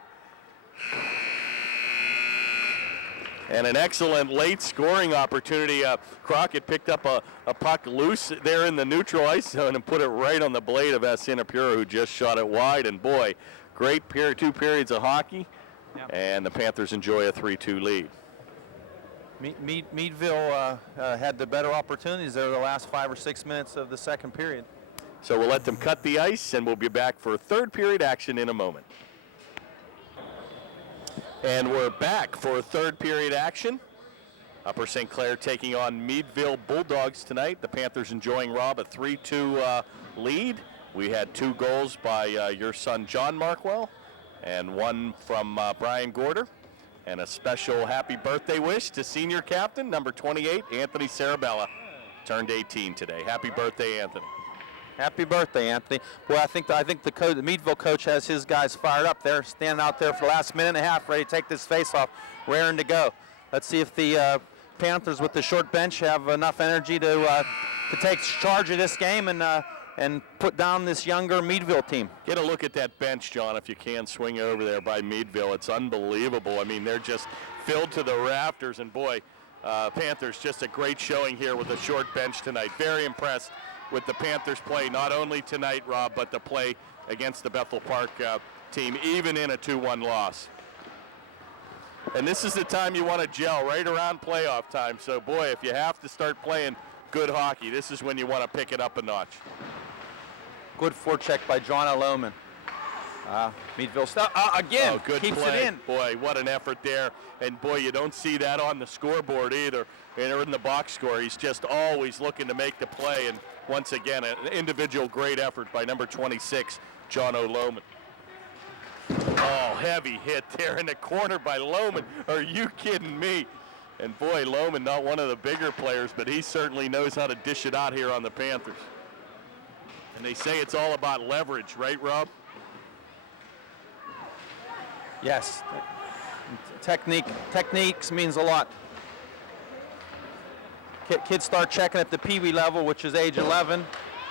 And an excellent late scoring opportunity. Crockett picked up a puck loose there in the neutral ice zone and put it right on the blade of Sessinapure, who just shot it wide. And boy, great 2 periods of hockey, and the Panthers enjoy a 3-2 lead. Meadville had the better opportunities there the last 5 or 6 minutes of the second period. So we'll let them cut the ice, and we'll be back for third period action in a moment. And we're back for third period action. Upper St. Clair taking on Meadville Bulldogs tonight. The Panthers enjoying, Rob, a 3-2 lead. We had 2 goals by your son, John Markwell, and 1 from Brian Gorder. And a special happy birthday wish to senior captain, number 28, Anthony Sarabella. Turned 18 today. Happy birthday, Anthony. Happy birthday, Anthony. Well, I think the Meadville coach has his guys fired up there, standing out there for the last minute and a half, ready to take this face-off, raring to go. Let's see if the Panthers with the short bench have enough energy to take charge of this game and put down this younger Meadville team. Get a look at that bench, John, if you can swing over there by Meadville. It's unbelievable. I mean, they're just filled to the rafters, and boy, Panthers just a great showing here with a short bench tonight. Very impressed with the Panthers play, not only tonight, Rob, but the play against the Bethel Park team, even in a 2-1 loss. And this is the time you want to gel, right around playoff time. So, boy, if you have to start playing good hockey, this is when you want to pick it up a notch. Good forecheck by John Aloman. Meadville again good keeps play. it in. Boy, what an effort there. And, boy, you don't see that on the scoreboard either. Or in the box score. He's just always looking to make the play. And once again, an individual great effort by number 26, John O'Loman. Oh, heavy hit there in the corner by Loman. Are you kidding me? And, boy, Loman, not one of the bigger players, but he certainly knows how to dish it out here on the Panthers. And they say it's all about leverage, right, Rob? Yes. Techniques means a lot. Kids start checking at the peewee level, which is age 11,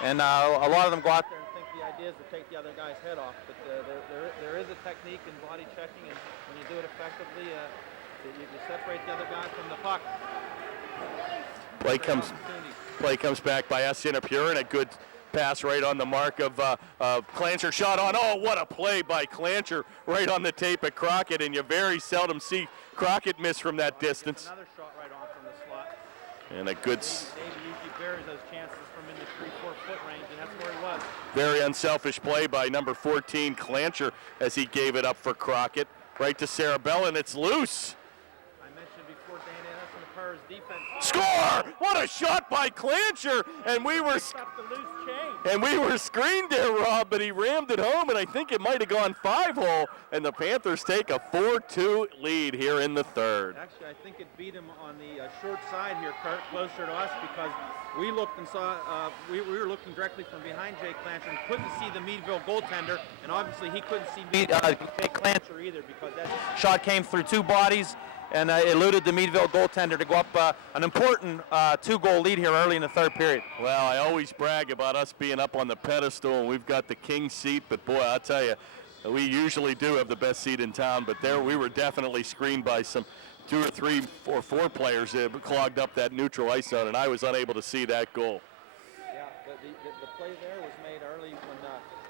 and a lot of them go out there and think the idea is to take the other guy's head off. But there is a technique in body checking, and when you do it effectively, you separate the other guy from the puck. Play comes back by Sessinapure, and a good pass right on the mark of Clancher. Shot on. Oh, what a play by Clancher right on the tape at Crockett, and you very seldom see Crockett miss from that distance. Another shot right on from the slot. And a good... Dave usually buries those chances from in the 3-4 foot range, and that's where he was. Very unselfish play by number 14, Clancher, as he gave it up for Crockett. Right to Sarabella, and it's loose. I mentioned before, Dana Anderson, the Purrs defense. Score! What a shot by Clancher, and we were screened there, Rob, but he rammed it home, and I think it might have gone 5-hole, and the Panthers take a 4-2 lead here in the third. Actually, I think it beat him on the short side here, Kurt, closer to us, because we looked and saw, we were looking directly from behind Jay Clancher and couldn't see the Meadville goaltender, and obviously he couldn't see Jay Clancher either, because that shot came through two bodies and eluded the Meadville goaltender to go up an important 2-goal lead here early in the third period. Well, I always brag about us being up on the pedestal, and we've got the king seat, but boy, I'll tell you, we usually do have the best seat in town, but there we were definitely screened by some 2 or 3 or 4 players that clogged up that neutral ice zone, and I was unable to see that goal. Yeah, the play there was made early when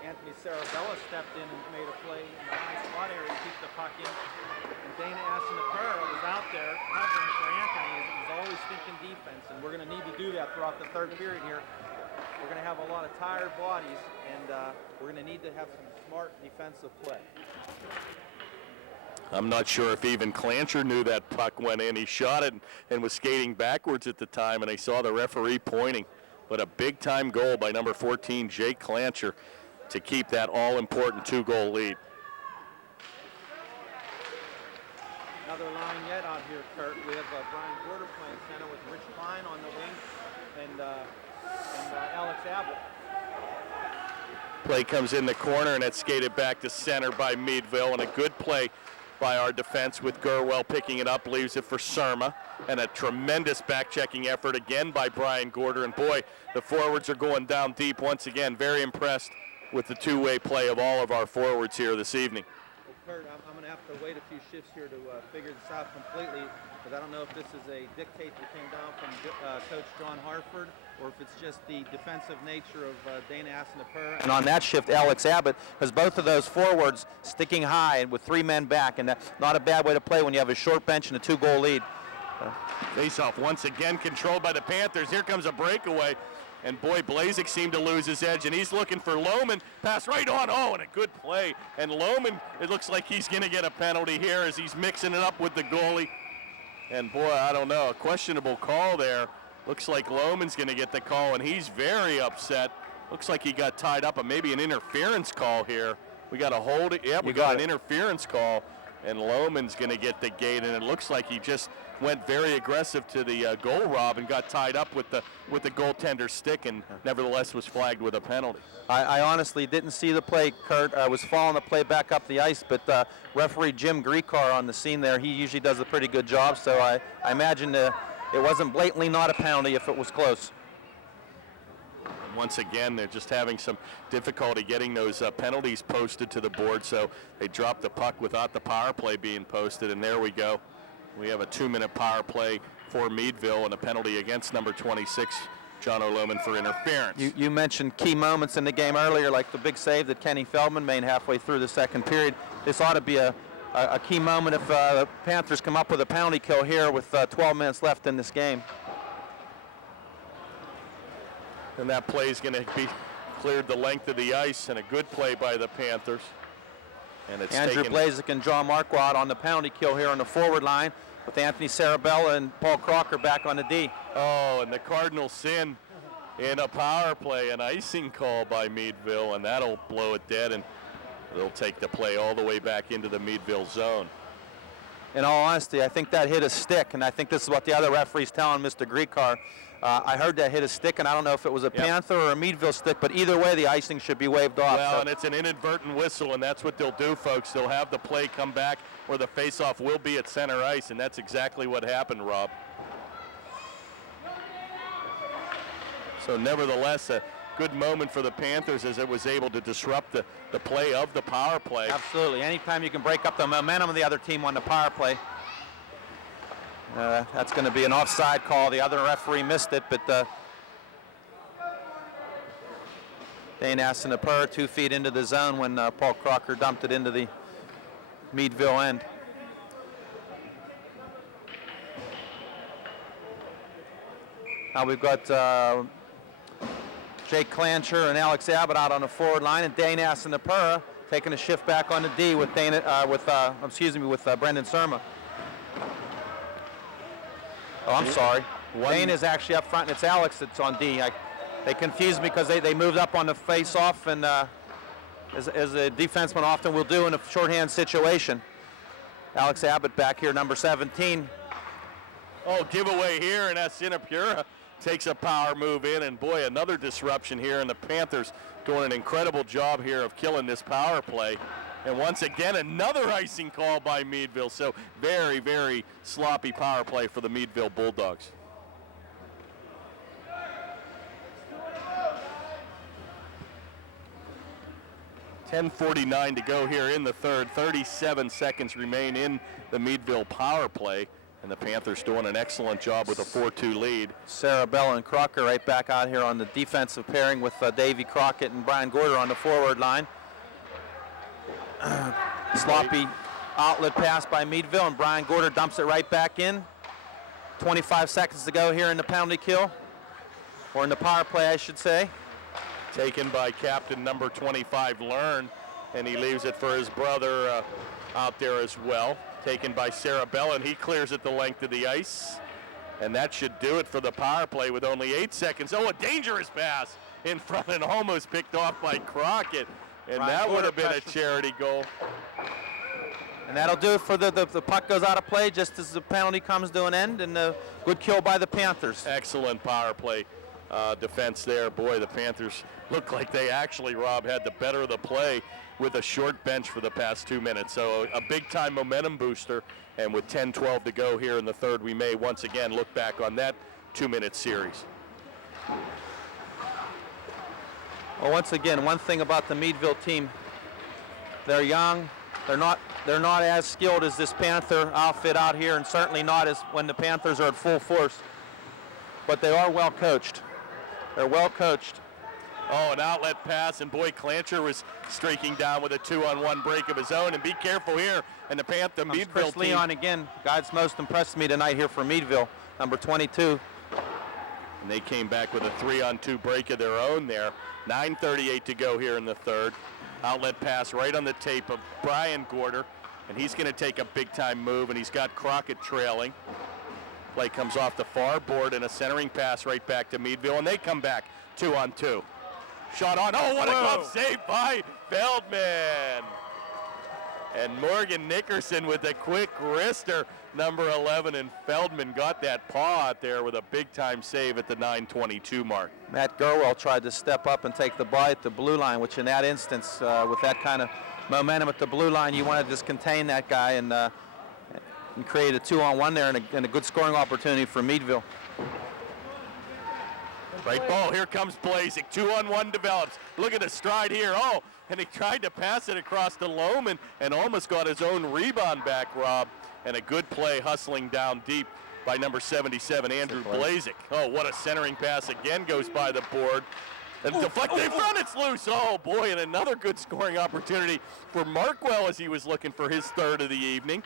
Anthony Sarabella stepped in and made a play in the high spot area to keep the puck in. And Dana Anderson was out there covering for Anthony. He's always thinking defense, and we're going to need to do that throughout the third period here. We're going to have a lot of tired bodies, and we're going to need to have some smart defensive play. I'm not sure if even Clancher knew that puck went in. He shot it and was skating backwards at the time, and I saw the referee pointing. But a big-time goal by number 14, Jake Clancher, to keep that all-important 2-goal lead. Another line yet out here, Kurt. We have Brian Gorder playing center with Rich Klein on the wing and Alex Abbott. Play comes in the corner, and it's skated back to center by Meadville, and a good play by our defense with Gurwell picking it up, leaves it for Surma, and a tremendous back-checking effort again by Brian Gorder. And boy, the forwards are going down deep once again. Very impressed with the two-way play of all of our forwards here this evening. Well, Kurt, I'm going to have to wait a few shifts here to figure this out completely, because I don't know if this is a dictate that came down from Coach John Harford, or if it's just the defensive nature of Dana Assenapur. And on that shift, Alex Abbott has both of those forwards sticking high with 3 men back, and that's not a bad way to play when you have a short bench and a 2-goal lead. Face-off once again controlled by the Panthers. Here comes a breakaway, and boy, Blazek seemed to lose his edge, and he's looking for Lohman. Pass right on. Oh, and a good play. And Lohman, it looks like he's going to get a penalty here as he's mixing it up with the goalie. And boy, I don't know, a questionable call there. Looks like Lohman's going to get the call, and he's very upset. Looks like he got tied up, and maybe an interference call here. We got to hold it. Yeah, we got an interference call, and Lohman's going to get the gate, and it looks like he just went very aggressive to the goal, Rob, and got tied up with the goaltender's stick, and nevertheless was flagged with a penalty. I honestly didn't see the play, Kurt. I was following the play back up the ice, but referee Jim Griecar on the scene there, he usually does a pretty good job, so I imagine it wasn't blatantly not a penalty if it was close. And once again, they're just having some difficulty getting those penalties posted to the board, so they dropped the puck without the power play being posted, and there we go. We have a 2-minute power play for Meadville and a penalty against number 26, John O'Lohman, for interference. You mentioned key moments in the game earlier, like the big save that Kenny Feldman made halfway through the second period. This ought to be a key moment if the Panthers come up with a penalty kill here with 12 minutes left in this game. And that play is going to be cleared the length of the ice, and a good play by the Panthers. And it's Andrew Blazek and John Marquardt on the penalty kill here on the forward line, with Anthony Sarabella and Paul Crocker back on the D. Oh, and the Cardinals sin in a power play, an icing call by Meadville, and that'll blow it dead, and they'll take the play all the way back into the Meadville zone. In all honesty, I think that hit a stick, and I think this is what the other referee's telling Mr. Griecar. I heard that hit a stick, and I don't know if it was a Panther or a Meadville stick, but either way, the icing should be waved off. Well, and it's an inadvertent whistle, and that's what they'll do, folks. They'll have the play come back where the faceoff will be at center ice, and that's exactly what happened, Rob. So nevertheless, a good moment for the Panthers as it was able to disrupt the play of the power play. Absolutely. Anytime you can break up the momentum of the other team on the power play. That's going to be an offside call. The other referee missed it, but Dane Asinapur 2 feet into the zone when Paul Crocker dumped it into the Meadville end. Now we've got Jake Clancher and Alex Abbott out on the forward line, and Dane Asinapur taking a shift back on the D with Brendan Surma. Oh, I'm sorry. Dane is actually up front, and it's Alex that's on D. They confused me because they moved up on the face-off, and as a defenseman often will do in a shorthand situation. Alex Abbott back here, number 17. Oh, giveaway here, and Asinapura takes a power move in, and boy, another disruption here, and the Panthers doing an incredible job here of killing this power play. And once again, another icing call by Meadville, so very, very sloppy power play for the Meadville Bulldogs. .10:49 to go here in the third. 37 seconds remain in the Meadville power play, and the Panthers doing an excellent job with a 4-2 lead. Sarah Bell and Crocker right back out here on the defensive pairing with Davey Crockett and Brian Gorder on the forward line. Sloppy outlet pass by Meadville, and Brian Gorder dumps it right back in. 25 seconds to go here in the penalty kill, or in the power play, I should say. Taken by captain number 25, Learn, and he leaves it for his brother out there as well. Taken by Sarah Bell, and he clears it the length of the ice. And that should do it for the power play with only 8 seconds. Oh, a dangerous pass in front and almost picked off by Crockett. And that would have been a charity goal. And that'll do it for the puck goes out of play just as the penalty comes to an end, and a good kill by the Panthers. Excellent power play defense there. Boy, the Panthers look like they actually, Rob, had the better of the play with a short bench for the past 2 minutes. So a big-time momentum booster, and with 10-12 to go here in the third, we may once again look back on that 2-minute series. Well, once again, one thing about the Meadville team, they're young. They're not as skilled as this Panther outfit out here, and certainly not as when the Panthers are at full force. But they are well coached. They're well coached. Oh, an outlet pass, and boy, Clancher was streaking down with a 2-on-1 break of his own. And be careful here. And the Meadville Chris team. Leon again. Guy's most impressed me tonight here for Meadville, number 22. And they came back with a 3-on-2 break of their own there. 9:38 to go here in the third. Outlet pass right on the tape of Brian Gorder, and he's going to take a big-time move, and he's got Crockett trailing. Play comes off the far board, and a centering pass right back to Meadville, and they come back 2-on-2. Shot on. Oh, what a glove save by Feldman. And Morgan Nickerson with a quick wrister, number 11, and Feldman got that paw out there with a big-time save at the 9:22 mark. Matt Gerwell tried to step up and take the ball at the blue line, which in that instance, with that kind of momentum at the blue line, you want to just contain that guy and create a 2-on-1 there and a good scoring opportunity for Meadville. Right ball, here comes Blazek. 2-on-1 develops. Look at the stride here. Oh, and he tried to pass it across to Lohman and almost got his own rebound back, Rob. And a good play hustling down deep by number 77, Andrew Blazek. Oh, what a centering pass again goes by the board. And deflected in front, it's loose. Oh, boy, and another good scoring opportunity for Markwell as he was looking for his third of the evening.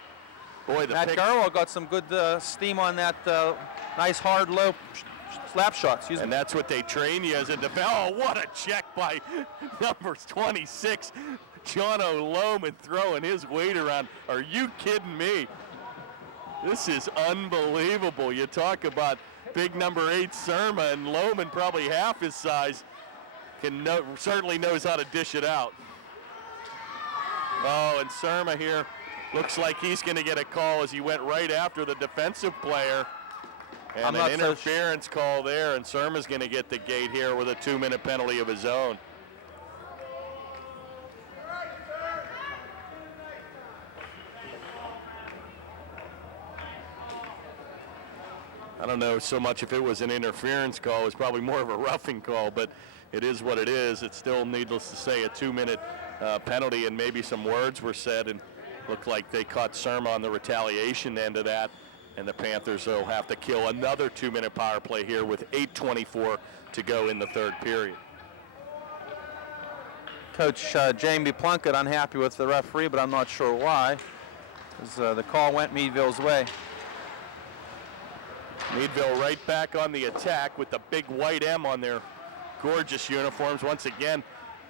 Boy, Matt Garwell got some good steam on that nice, hard, low slap shot. And that's what they train you as a defense. Oh, what a check by number 26, John O'Lohman throwing his weight around. Are you kidding me? This is unbelievable. You talk about big number 8 Surma, and Lohman, probably half his size, certainly knows how to dish it out. Oh, and Surma here looks like he's going to get a call as he went right after the defensive player. And an interference call there, and Surma's going to get the gate here with a 2-minute penalty of his own. I don't know so much if it was an interference call. It was probably more of a roughing call, but it is what it is. It's still, needless to say, a 2-minute penalty, and maybe some words were said, and looked like they caught Surma on the retaliation end of that. And the Panthers will have to kill another 2-minute power play here with 8:24 to go in the third period. Coach Jamie Plunkett unhappy with the referee, but I'm not sure why. The call went Meadville's way. Meadville right back on the attack with the big white M on their gorgeous uniforms. Once again,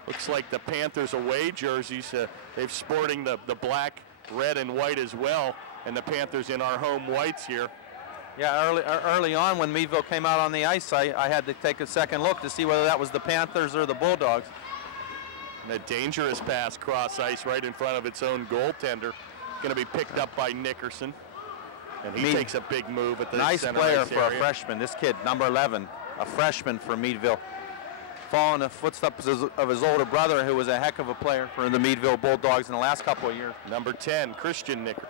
looks like the Panthers away jerseys. They've sporting the black, red, and white as well, and the Panthers in our home whites here. Yeah, early on when Meadville came out on the ice, I had to take a second look to see whether that was the Panthers or the Bulldogs. And a dangerous pass cross ice right in front of its own goaltender. Going to be picked up by Nickerson. And he takes a big move at the nice center player ice for area. A freshman. This kid, number 11, a freshman for Meadville. Following the footsteps of his older brother, who was a heck of a player for the Meadville Bulldogs in the last couple of years. Number 10, Christian Nickerson.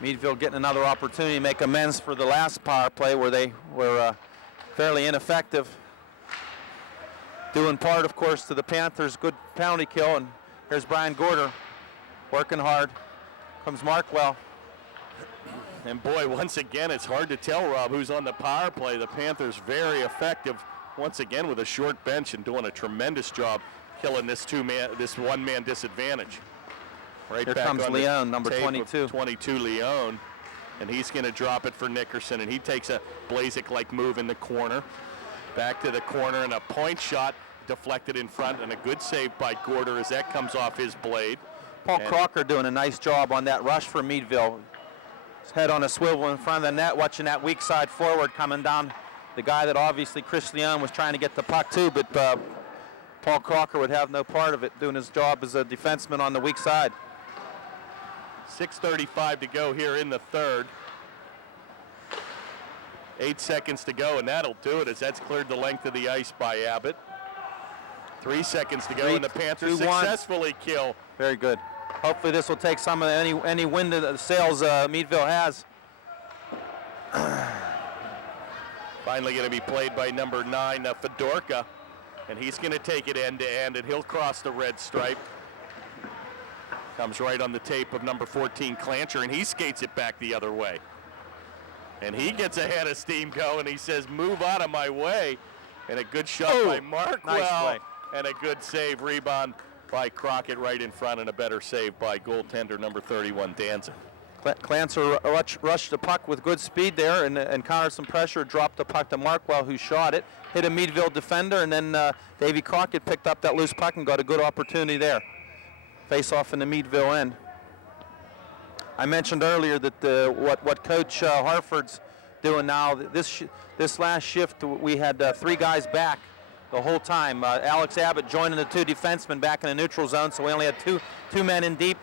Meadville getting another opportunity to make amends for the last power play where they were fairly ineffective. Due in part, of course, to the Panthers' good penalty kill. And here's Brian Gorder working hard. Comes Markwell. And boy, once again, it's hard to tell, Rob, who's on the power play. The Panthers very effective once again with a short bench and doing a tremendous job killing this one-man disadvantage. Right Here back comes on Leon, number tape 22. 22 Leon, and he's going to drop it for Nickerson, and he takes a Blazek-like move in the corner. Back to the corner, and a point shot deflected in front, and a good save by Gorder as that comes off his blade. Paul Crocker doing a nice job on that rush for Meadville. His head on a swivel in front of the net, watching that weak side forward coming down. The guy that obviously Chris Leon was trying to get the puck to, but Paul Crocker would have no part of it, doing his job as a defenseman on the weak side. 6:35 to go here in the third. 8 seconds to go, and that'll do it as that's cleared the length of the ice by Abbott. 3 seconds to go, and the Panthers successfully kill. Very good. Hopefully this will take some of any wind of the sails Meadville has. Finally going to be played by number 9, Fedorka, and he's going to take it end to end, and he'll cross the red stripe. Comes right on the tape of number 14, Clancher, and he skates it back the other way. And he gets ahead of steam going. He says, move out of my way. And a good shot by Markwell. Nice play. And a good save, rebound by Crockett right in front, and a better save by goaltender number 31, Danza. Clancer rushed the puck with good speed there and encountered some pressure, dropped the puck to Markwell, who shot it, hit a Meadville defender, and then Davey Crockett picked up that loose puck and got a good opportunity there. Face off in the Meadville end. I mentioned earlier that what Coach Harford's doing now, this last shift we had 3 guys back the whole time. Alex Abbott joining the 2 defensemen back in the neutral zone, so we only had two men in deep.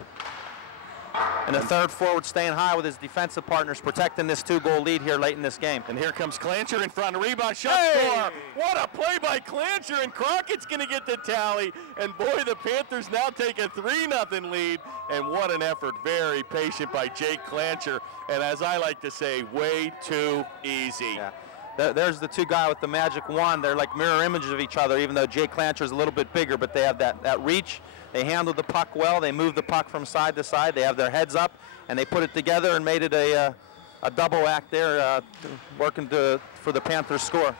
And a third forward staying high with his defensive partners, protecting this 2-goal lead here late in this game. And here comes Clancher in front, rebound, shot, score. What a play by Clancher, and Crockett's going to get the tally. And boy, the Panthers now take a 3-0 lead. And what an effort, very patient by Jake Clancher. And as I like to say, way too easy. Yeah. There's the 2 guys with the magic wand. They're like mirror images of each other, even though Jake Clancher is a little bit bigger, but they have that reach. They handled the puck well. They moved the puck from side to side. They have their heads up, and they put it together and made it a double act there, working for the Panthers score.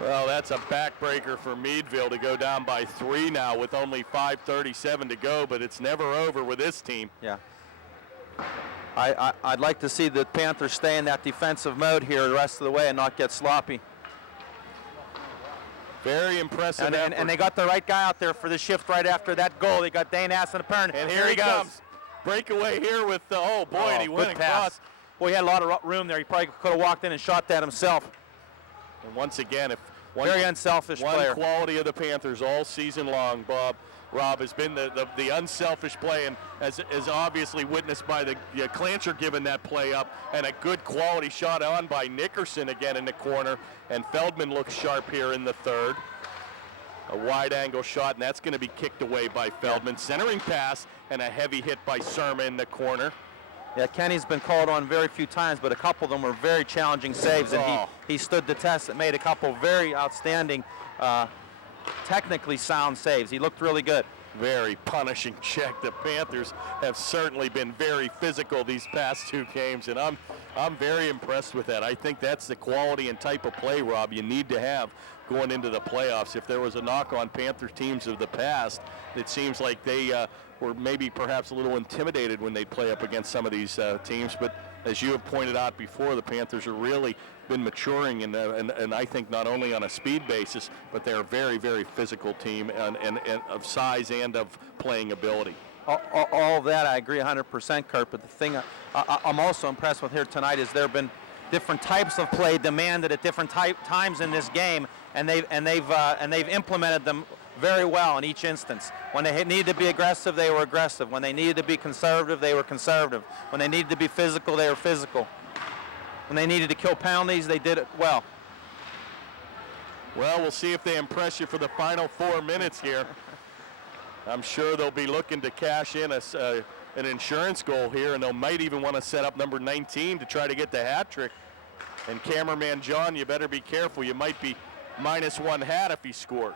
Well, that's a backbreaker for Meadville to go down by 3 now with only 5:37 to go, but it's never over with this team. Yeah. I'd like to see the Panthers stay in that defensive mode here the rest of the way and not get sloppy. Very impressive. And they got the right guy out there for the shift right after that goal. They got Dane Assenapern. And here he comes. Breakaway here with and he went across. Boy, he had a lot of room there. He probably could have walked in and shot that himself. And once again, very unselfish player. One quality of the Panthers all season long, Rob, has been the unselfish play, and as obviously witnessed by the Clancher giving that play up, and a good quality shot on by Nickerson again in the corner, and Feldman looks sharp here in the third. A wide angle shot, and that's going to be kicked away by Feldman. Centering pass, and a heavy hit by Surma in the corner. Yeah, Kenny's been called on very few times, but a couple of them were very challenging saves, and he stood the test and made a couple very outstanding technically sound saves. He looked really good. Very punishing check. The Panthers have certainly been very physical these past 2 games, and I'm very impressed with that. I think that's the quality and type of play, Rob, you need to have going into the playoffs. If there was a knock on Panther teams of the past, it seems like they were maybe perhaps a little intimidated when they'd play up against some of these teams. But as you have pointed out before, the Panthers have really been maturing, and I think not only on a speed basis, but they're a very, very physical team and of size and of playing ability. All of that I agree 100%, Kurt. But the thing I'm also impressed with here tonight is there have been different types of play demanded at different times in this game, and they've implemented them very well in each instance. When they needed to be aggressive, they were aggressive. When they needed to be conservative, they were conservative. When they needed to be physical, they were physical. When they needed to kill penalties, they did it well. Well, we'll see if they impress you for the final 4 minutes here. I'm sure they'll be looking to cash in an insurance goal here, and they might even want to set up number 19 to try to get the hat trick. And cameraman John, you better be careful. You might be -1 hat if he scores.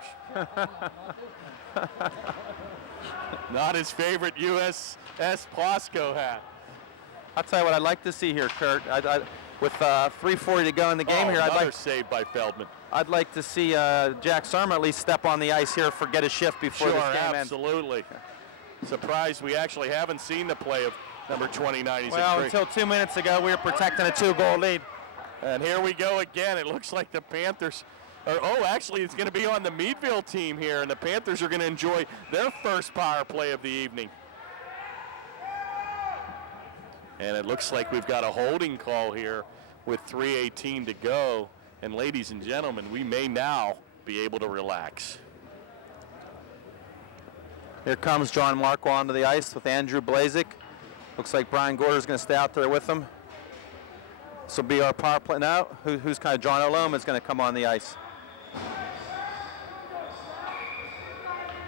Not his favorite USS Posco hat. I'll tell you what I'd like to see here, Kurt. With 3:40 to go in the game here, another save by Feldman. I'd like to see Jack Sarma at least step on the ice here for get a shift before this game ends. Absolutely. Surprised we actually haven't seen the play of number 29. Well, until 2 minutes ago, we were protecting a 2-goal lead. And here we go again. It looks like the Panthers actually it's going to be on the Meadville team here, and the Panthers are going to enjoy their first power play of the evening. And it looks like we've got a holding call here with 3:18 to go. And ladies and gentlemen, we may now be able to relax. Here comes John Marco onto the ice with Andrew Blazik. Looks like Brian Gorder's going to stay out there with him. This will be our power play now. Who's kind of John O'Loma is going to come on the ice.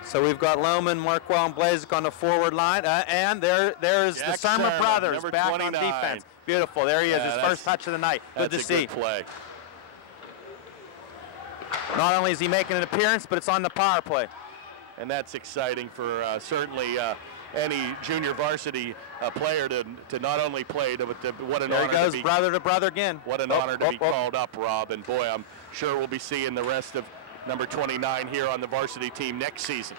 So we've got Lohman, Markwell, and Blazik on the forward line. And there's the Sarma brothers back 29. On defense. Beautiful. There he is, his first touch of the night. Good to see. Good play. Not only is he making an appearance, but it's on the power play. And that's exciting for certainly any junior varsity player to not only play, but what an honor to be. There he goes, brother to brother again. What an honor to be called up, Rob. And boy, I'm sure we'll be seeing the rest of number 29 here on the varsity team next season.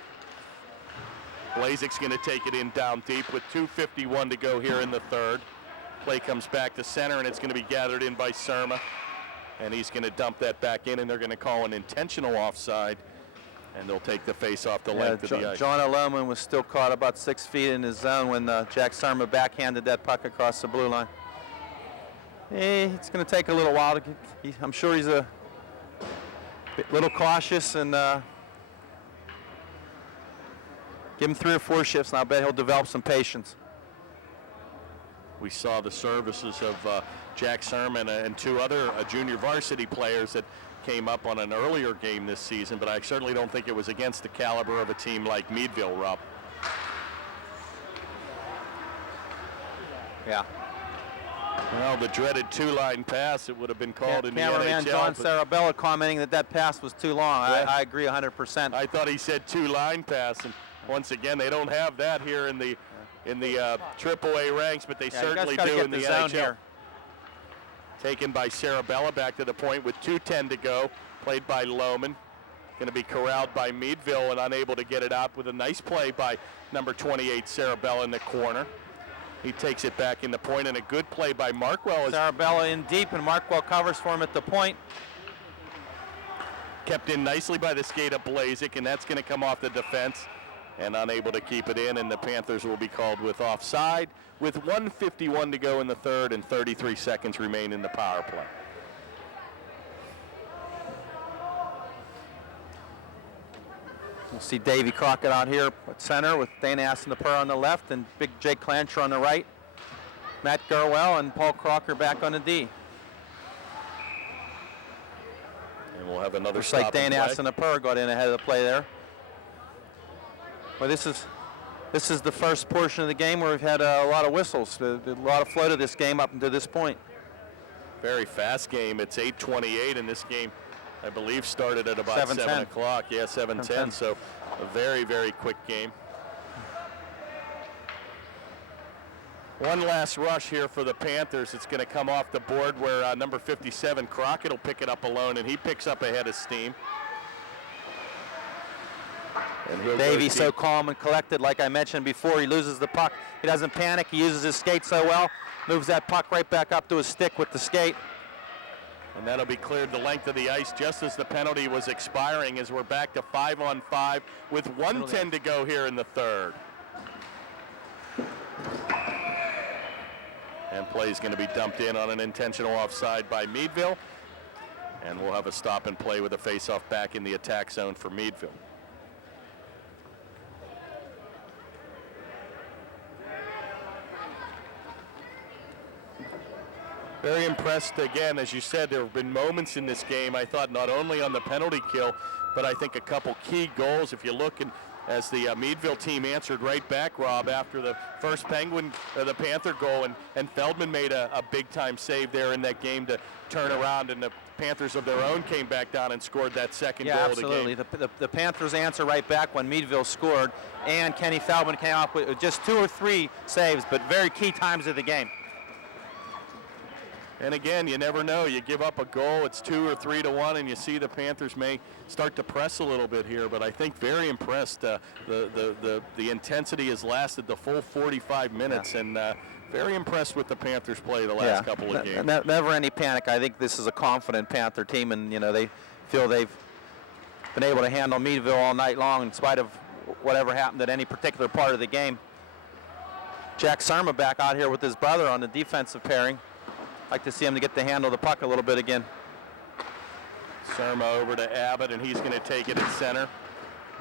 Blazik's going to take it in down deep with 2:51 to go here in the third. Play comes back to center, and it's going to be gathered in by Surma. And he's going to dump that back in, and they're going to call an intentional offside. And they'll take the face off the length of the ice. John O'Lohman was still caught about 6 feet in his zone when Jack Sarma backhanded that puck across the blue line. It's going to take a little while to get, I'm sure he's a little cautious, and give him 3 or 4 shifts, and I bet he'll develop some patience. We saw the services of Jack Sermon and 2 other junior varsity players that came up on an earlier game this season, but I certainly don't think it was against the caliber of a team like Meadville, Rob. Yeah. Well, the dreaded 2-line pass, it would have been called in the NHL. Cameraman John Sarabella commenting that pass was too long. Yeah. I agree 100%. I thought he said 2-line pass, and once again, they don't have that here in the AAA ranks, but they certainly do in the NHL. Here. Taken by Sarabella back to the point with 2:10 to go. Played by Lohman. Going to be corralled by Meadville and unable to get it out with a nice play by number 28, Sarabella, in the corner. He takes it back in the point, and a good play by Markwell. Sarabella in deep, and Markwell covers for him at the point. Kept in nicely by the skate of Blazik, and that's going to come off the defense. And unable to keep it in, and the Panthers will be called with offside with 1:51 to go in the third and 33 seconds remain in the power play. We'll see Davey Crockett out here at center with Dana Asenapur on the left and big Jake Clancher on the right. Matt Gerwell and Paul Crocker back on the D. And we'll have another stop. Looks like Dana Asenapur got in ahead of the play there. Well, this is the first portion of the game where we've had a lot of whistles, a lot of flow to this game up until this point. Very fast game. It's 8:28, and this game, I believe, started at about 7 o'clock. Yeah, 7:10. So a very, very quick game. One last rush here for the Panthers. It's going to come off the board where number 57, Crockett, will pick it up alone, and he picks up a head of steam. Davey's so calm and collected, like I mentioned before. He loses the puck. He doesn't panic. He uses his skate so well. Moves that puck right back up to his stick with the skate. And that'll be cleared the length of the ice just as the penalty was expiring, as we're back to 5-on-5 with 1:10 to go here in the third. And play is going to be dumped in on an intentional offside by Meadville. And we'll have a stop and play with a face-off back in the attack zone for Meadville. Very impressed again, as you said, there have been moments in this game, I thought, not only on the penalty kill, but I think a couple key goals. If you look, as the Meadville team answered right back, Rob, after the first the Panther goal, and Feldman made a big-time save there in that game to turn around, and the Panthers of their own came back down and scored that second goal absolutely. of the game. The Panthers answer right back when Meadville scored, and Kenny Feldman came up with just 2 or 3 saves, but very key times of the game. And again, you never know. You give up a goal, it's 2 or 3 to 1, and you see the Panthers may start to press a little bit here. But I think very impressed. The intensity has lasted the full 45 minutes, and very impressed with the Panthers' play the last couple of games. Never any panic. I think this is a confident Panther team, and they feel they've been able to handle Meadville all night long in spite of whatever happened at any particular part of the game. Jack Sarma back out here with his brother on the defensive pairing. Like to see him to get the handle of the puck a little bit again. Surma over to Abbott, and he's going to take it at center.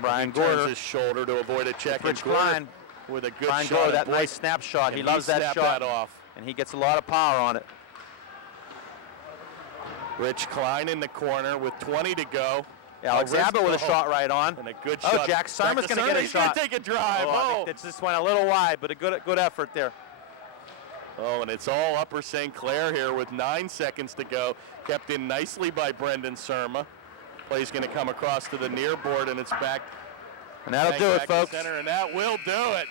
Brian Gorder turns Gorder. his shoulder to avoid a check. Rich Klein with a good Brian shot. Gorder, that nice snapshot. He loves that shot. That off. And he gets a lot of power on it. Rich Klein in the corner with 20 to go. Alex Abbott with a shot right on. And a good shot. Oh, Jack Sarma's going to get a shot. He's going to take a drive. I think it just went a little wide, but a good effort there. Oh, and it's all Upper St. Clair here with 9 seconds to go. Kept in nicely by Brendan Surma. Play's going to come across to the near board, and it's back. And that'll do it, folks. Center, and that will do it.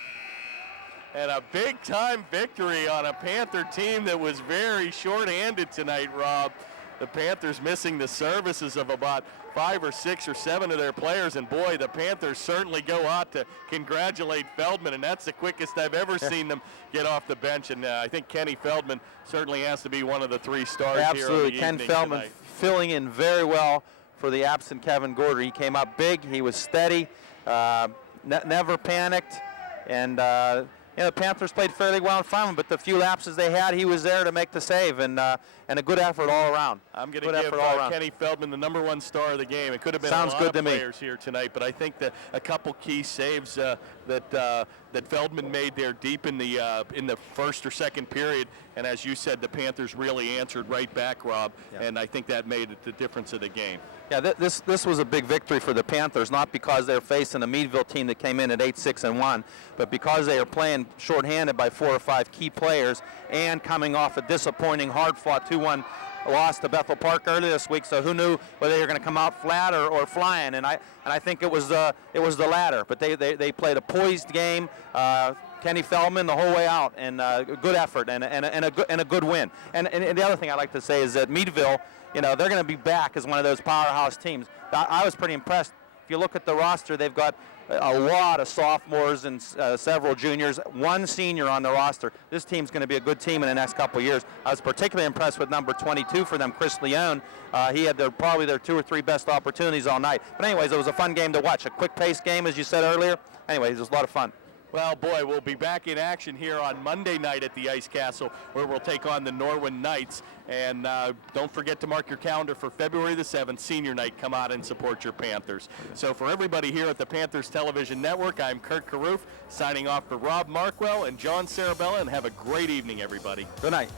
And a big-time victory on a Panther team that was very short-handed tonight, Rob. The Panthers missing the services of about 5 or 6 or 7 of their players, and boy, the Panthers certainly go out to congratulate Feldman, and that's the quickest I've ever seen them get off the bench. And I think Kenny Feldman certainly has to be one of the 3 stars here. Absolutely, Ken Feldman tonight. Filling in very well for the absent Kevin Gorder. He came up big, he was steady, never panicked, and the Panthers played fairly well in front of him, but the few lapses they had, he was there to make the save, and a good effort all around. I'm going to give Kenny Feldman the #1 star of the game. It could have been a lot of players here tonight, but I think that a couple key saves that Feldman made there deep in the first or second period, and as you said, the Panthers really answered right back, Rob, and I think that made the difference of the game. Yeah, this was a big victory for the Panthers, not because they're facing a Meadville team that came in at 8-6-1, but because they are playing shorthanded by 4 or 5 key players and coming off a disappointing, hard-fought 2-1 loss to Bethel Park earlier this week. So who knew whether they were going to come out flat or flying? And I think it was the latter. But they played a poised game. Kenny Feldman the whole way out, and a good effort and a good win. And the other thing I'd like to say is that Meadville, they're going to be back as one of those powerhouse teams. I was pretty impressed. If you look at the roster, they've got a lot of sophomores and several juniors, 1 senior on the roster. This team's going to be a good team in the next couple of years. I was particularly impressed with number 22 for them, Chris Leone. He had probably their 2 or 3 best opportunities all night. But anyways, it was a fun game to watch, a quick-paced game, as you said earlier. Anyways, it was a lot of fun. Well, boy, we'll be back in action here on Monday night at the Ice Castle, where we'll take on the Norwin Knights. And don't forget to mark your calendar for February the 7th, senior night. Come out and support your Panthers. So for everybody here at the Panthers Television Network, I'm Kurt Carruth, signing off for Rob Markwell and John Sarabella, and have a great evening, everybody. Good night.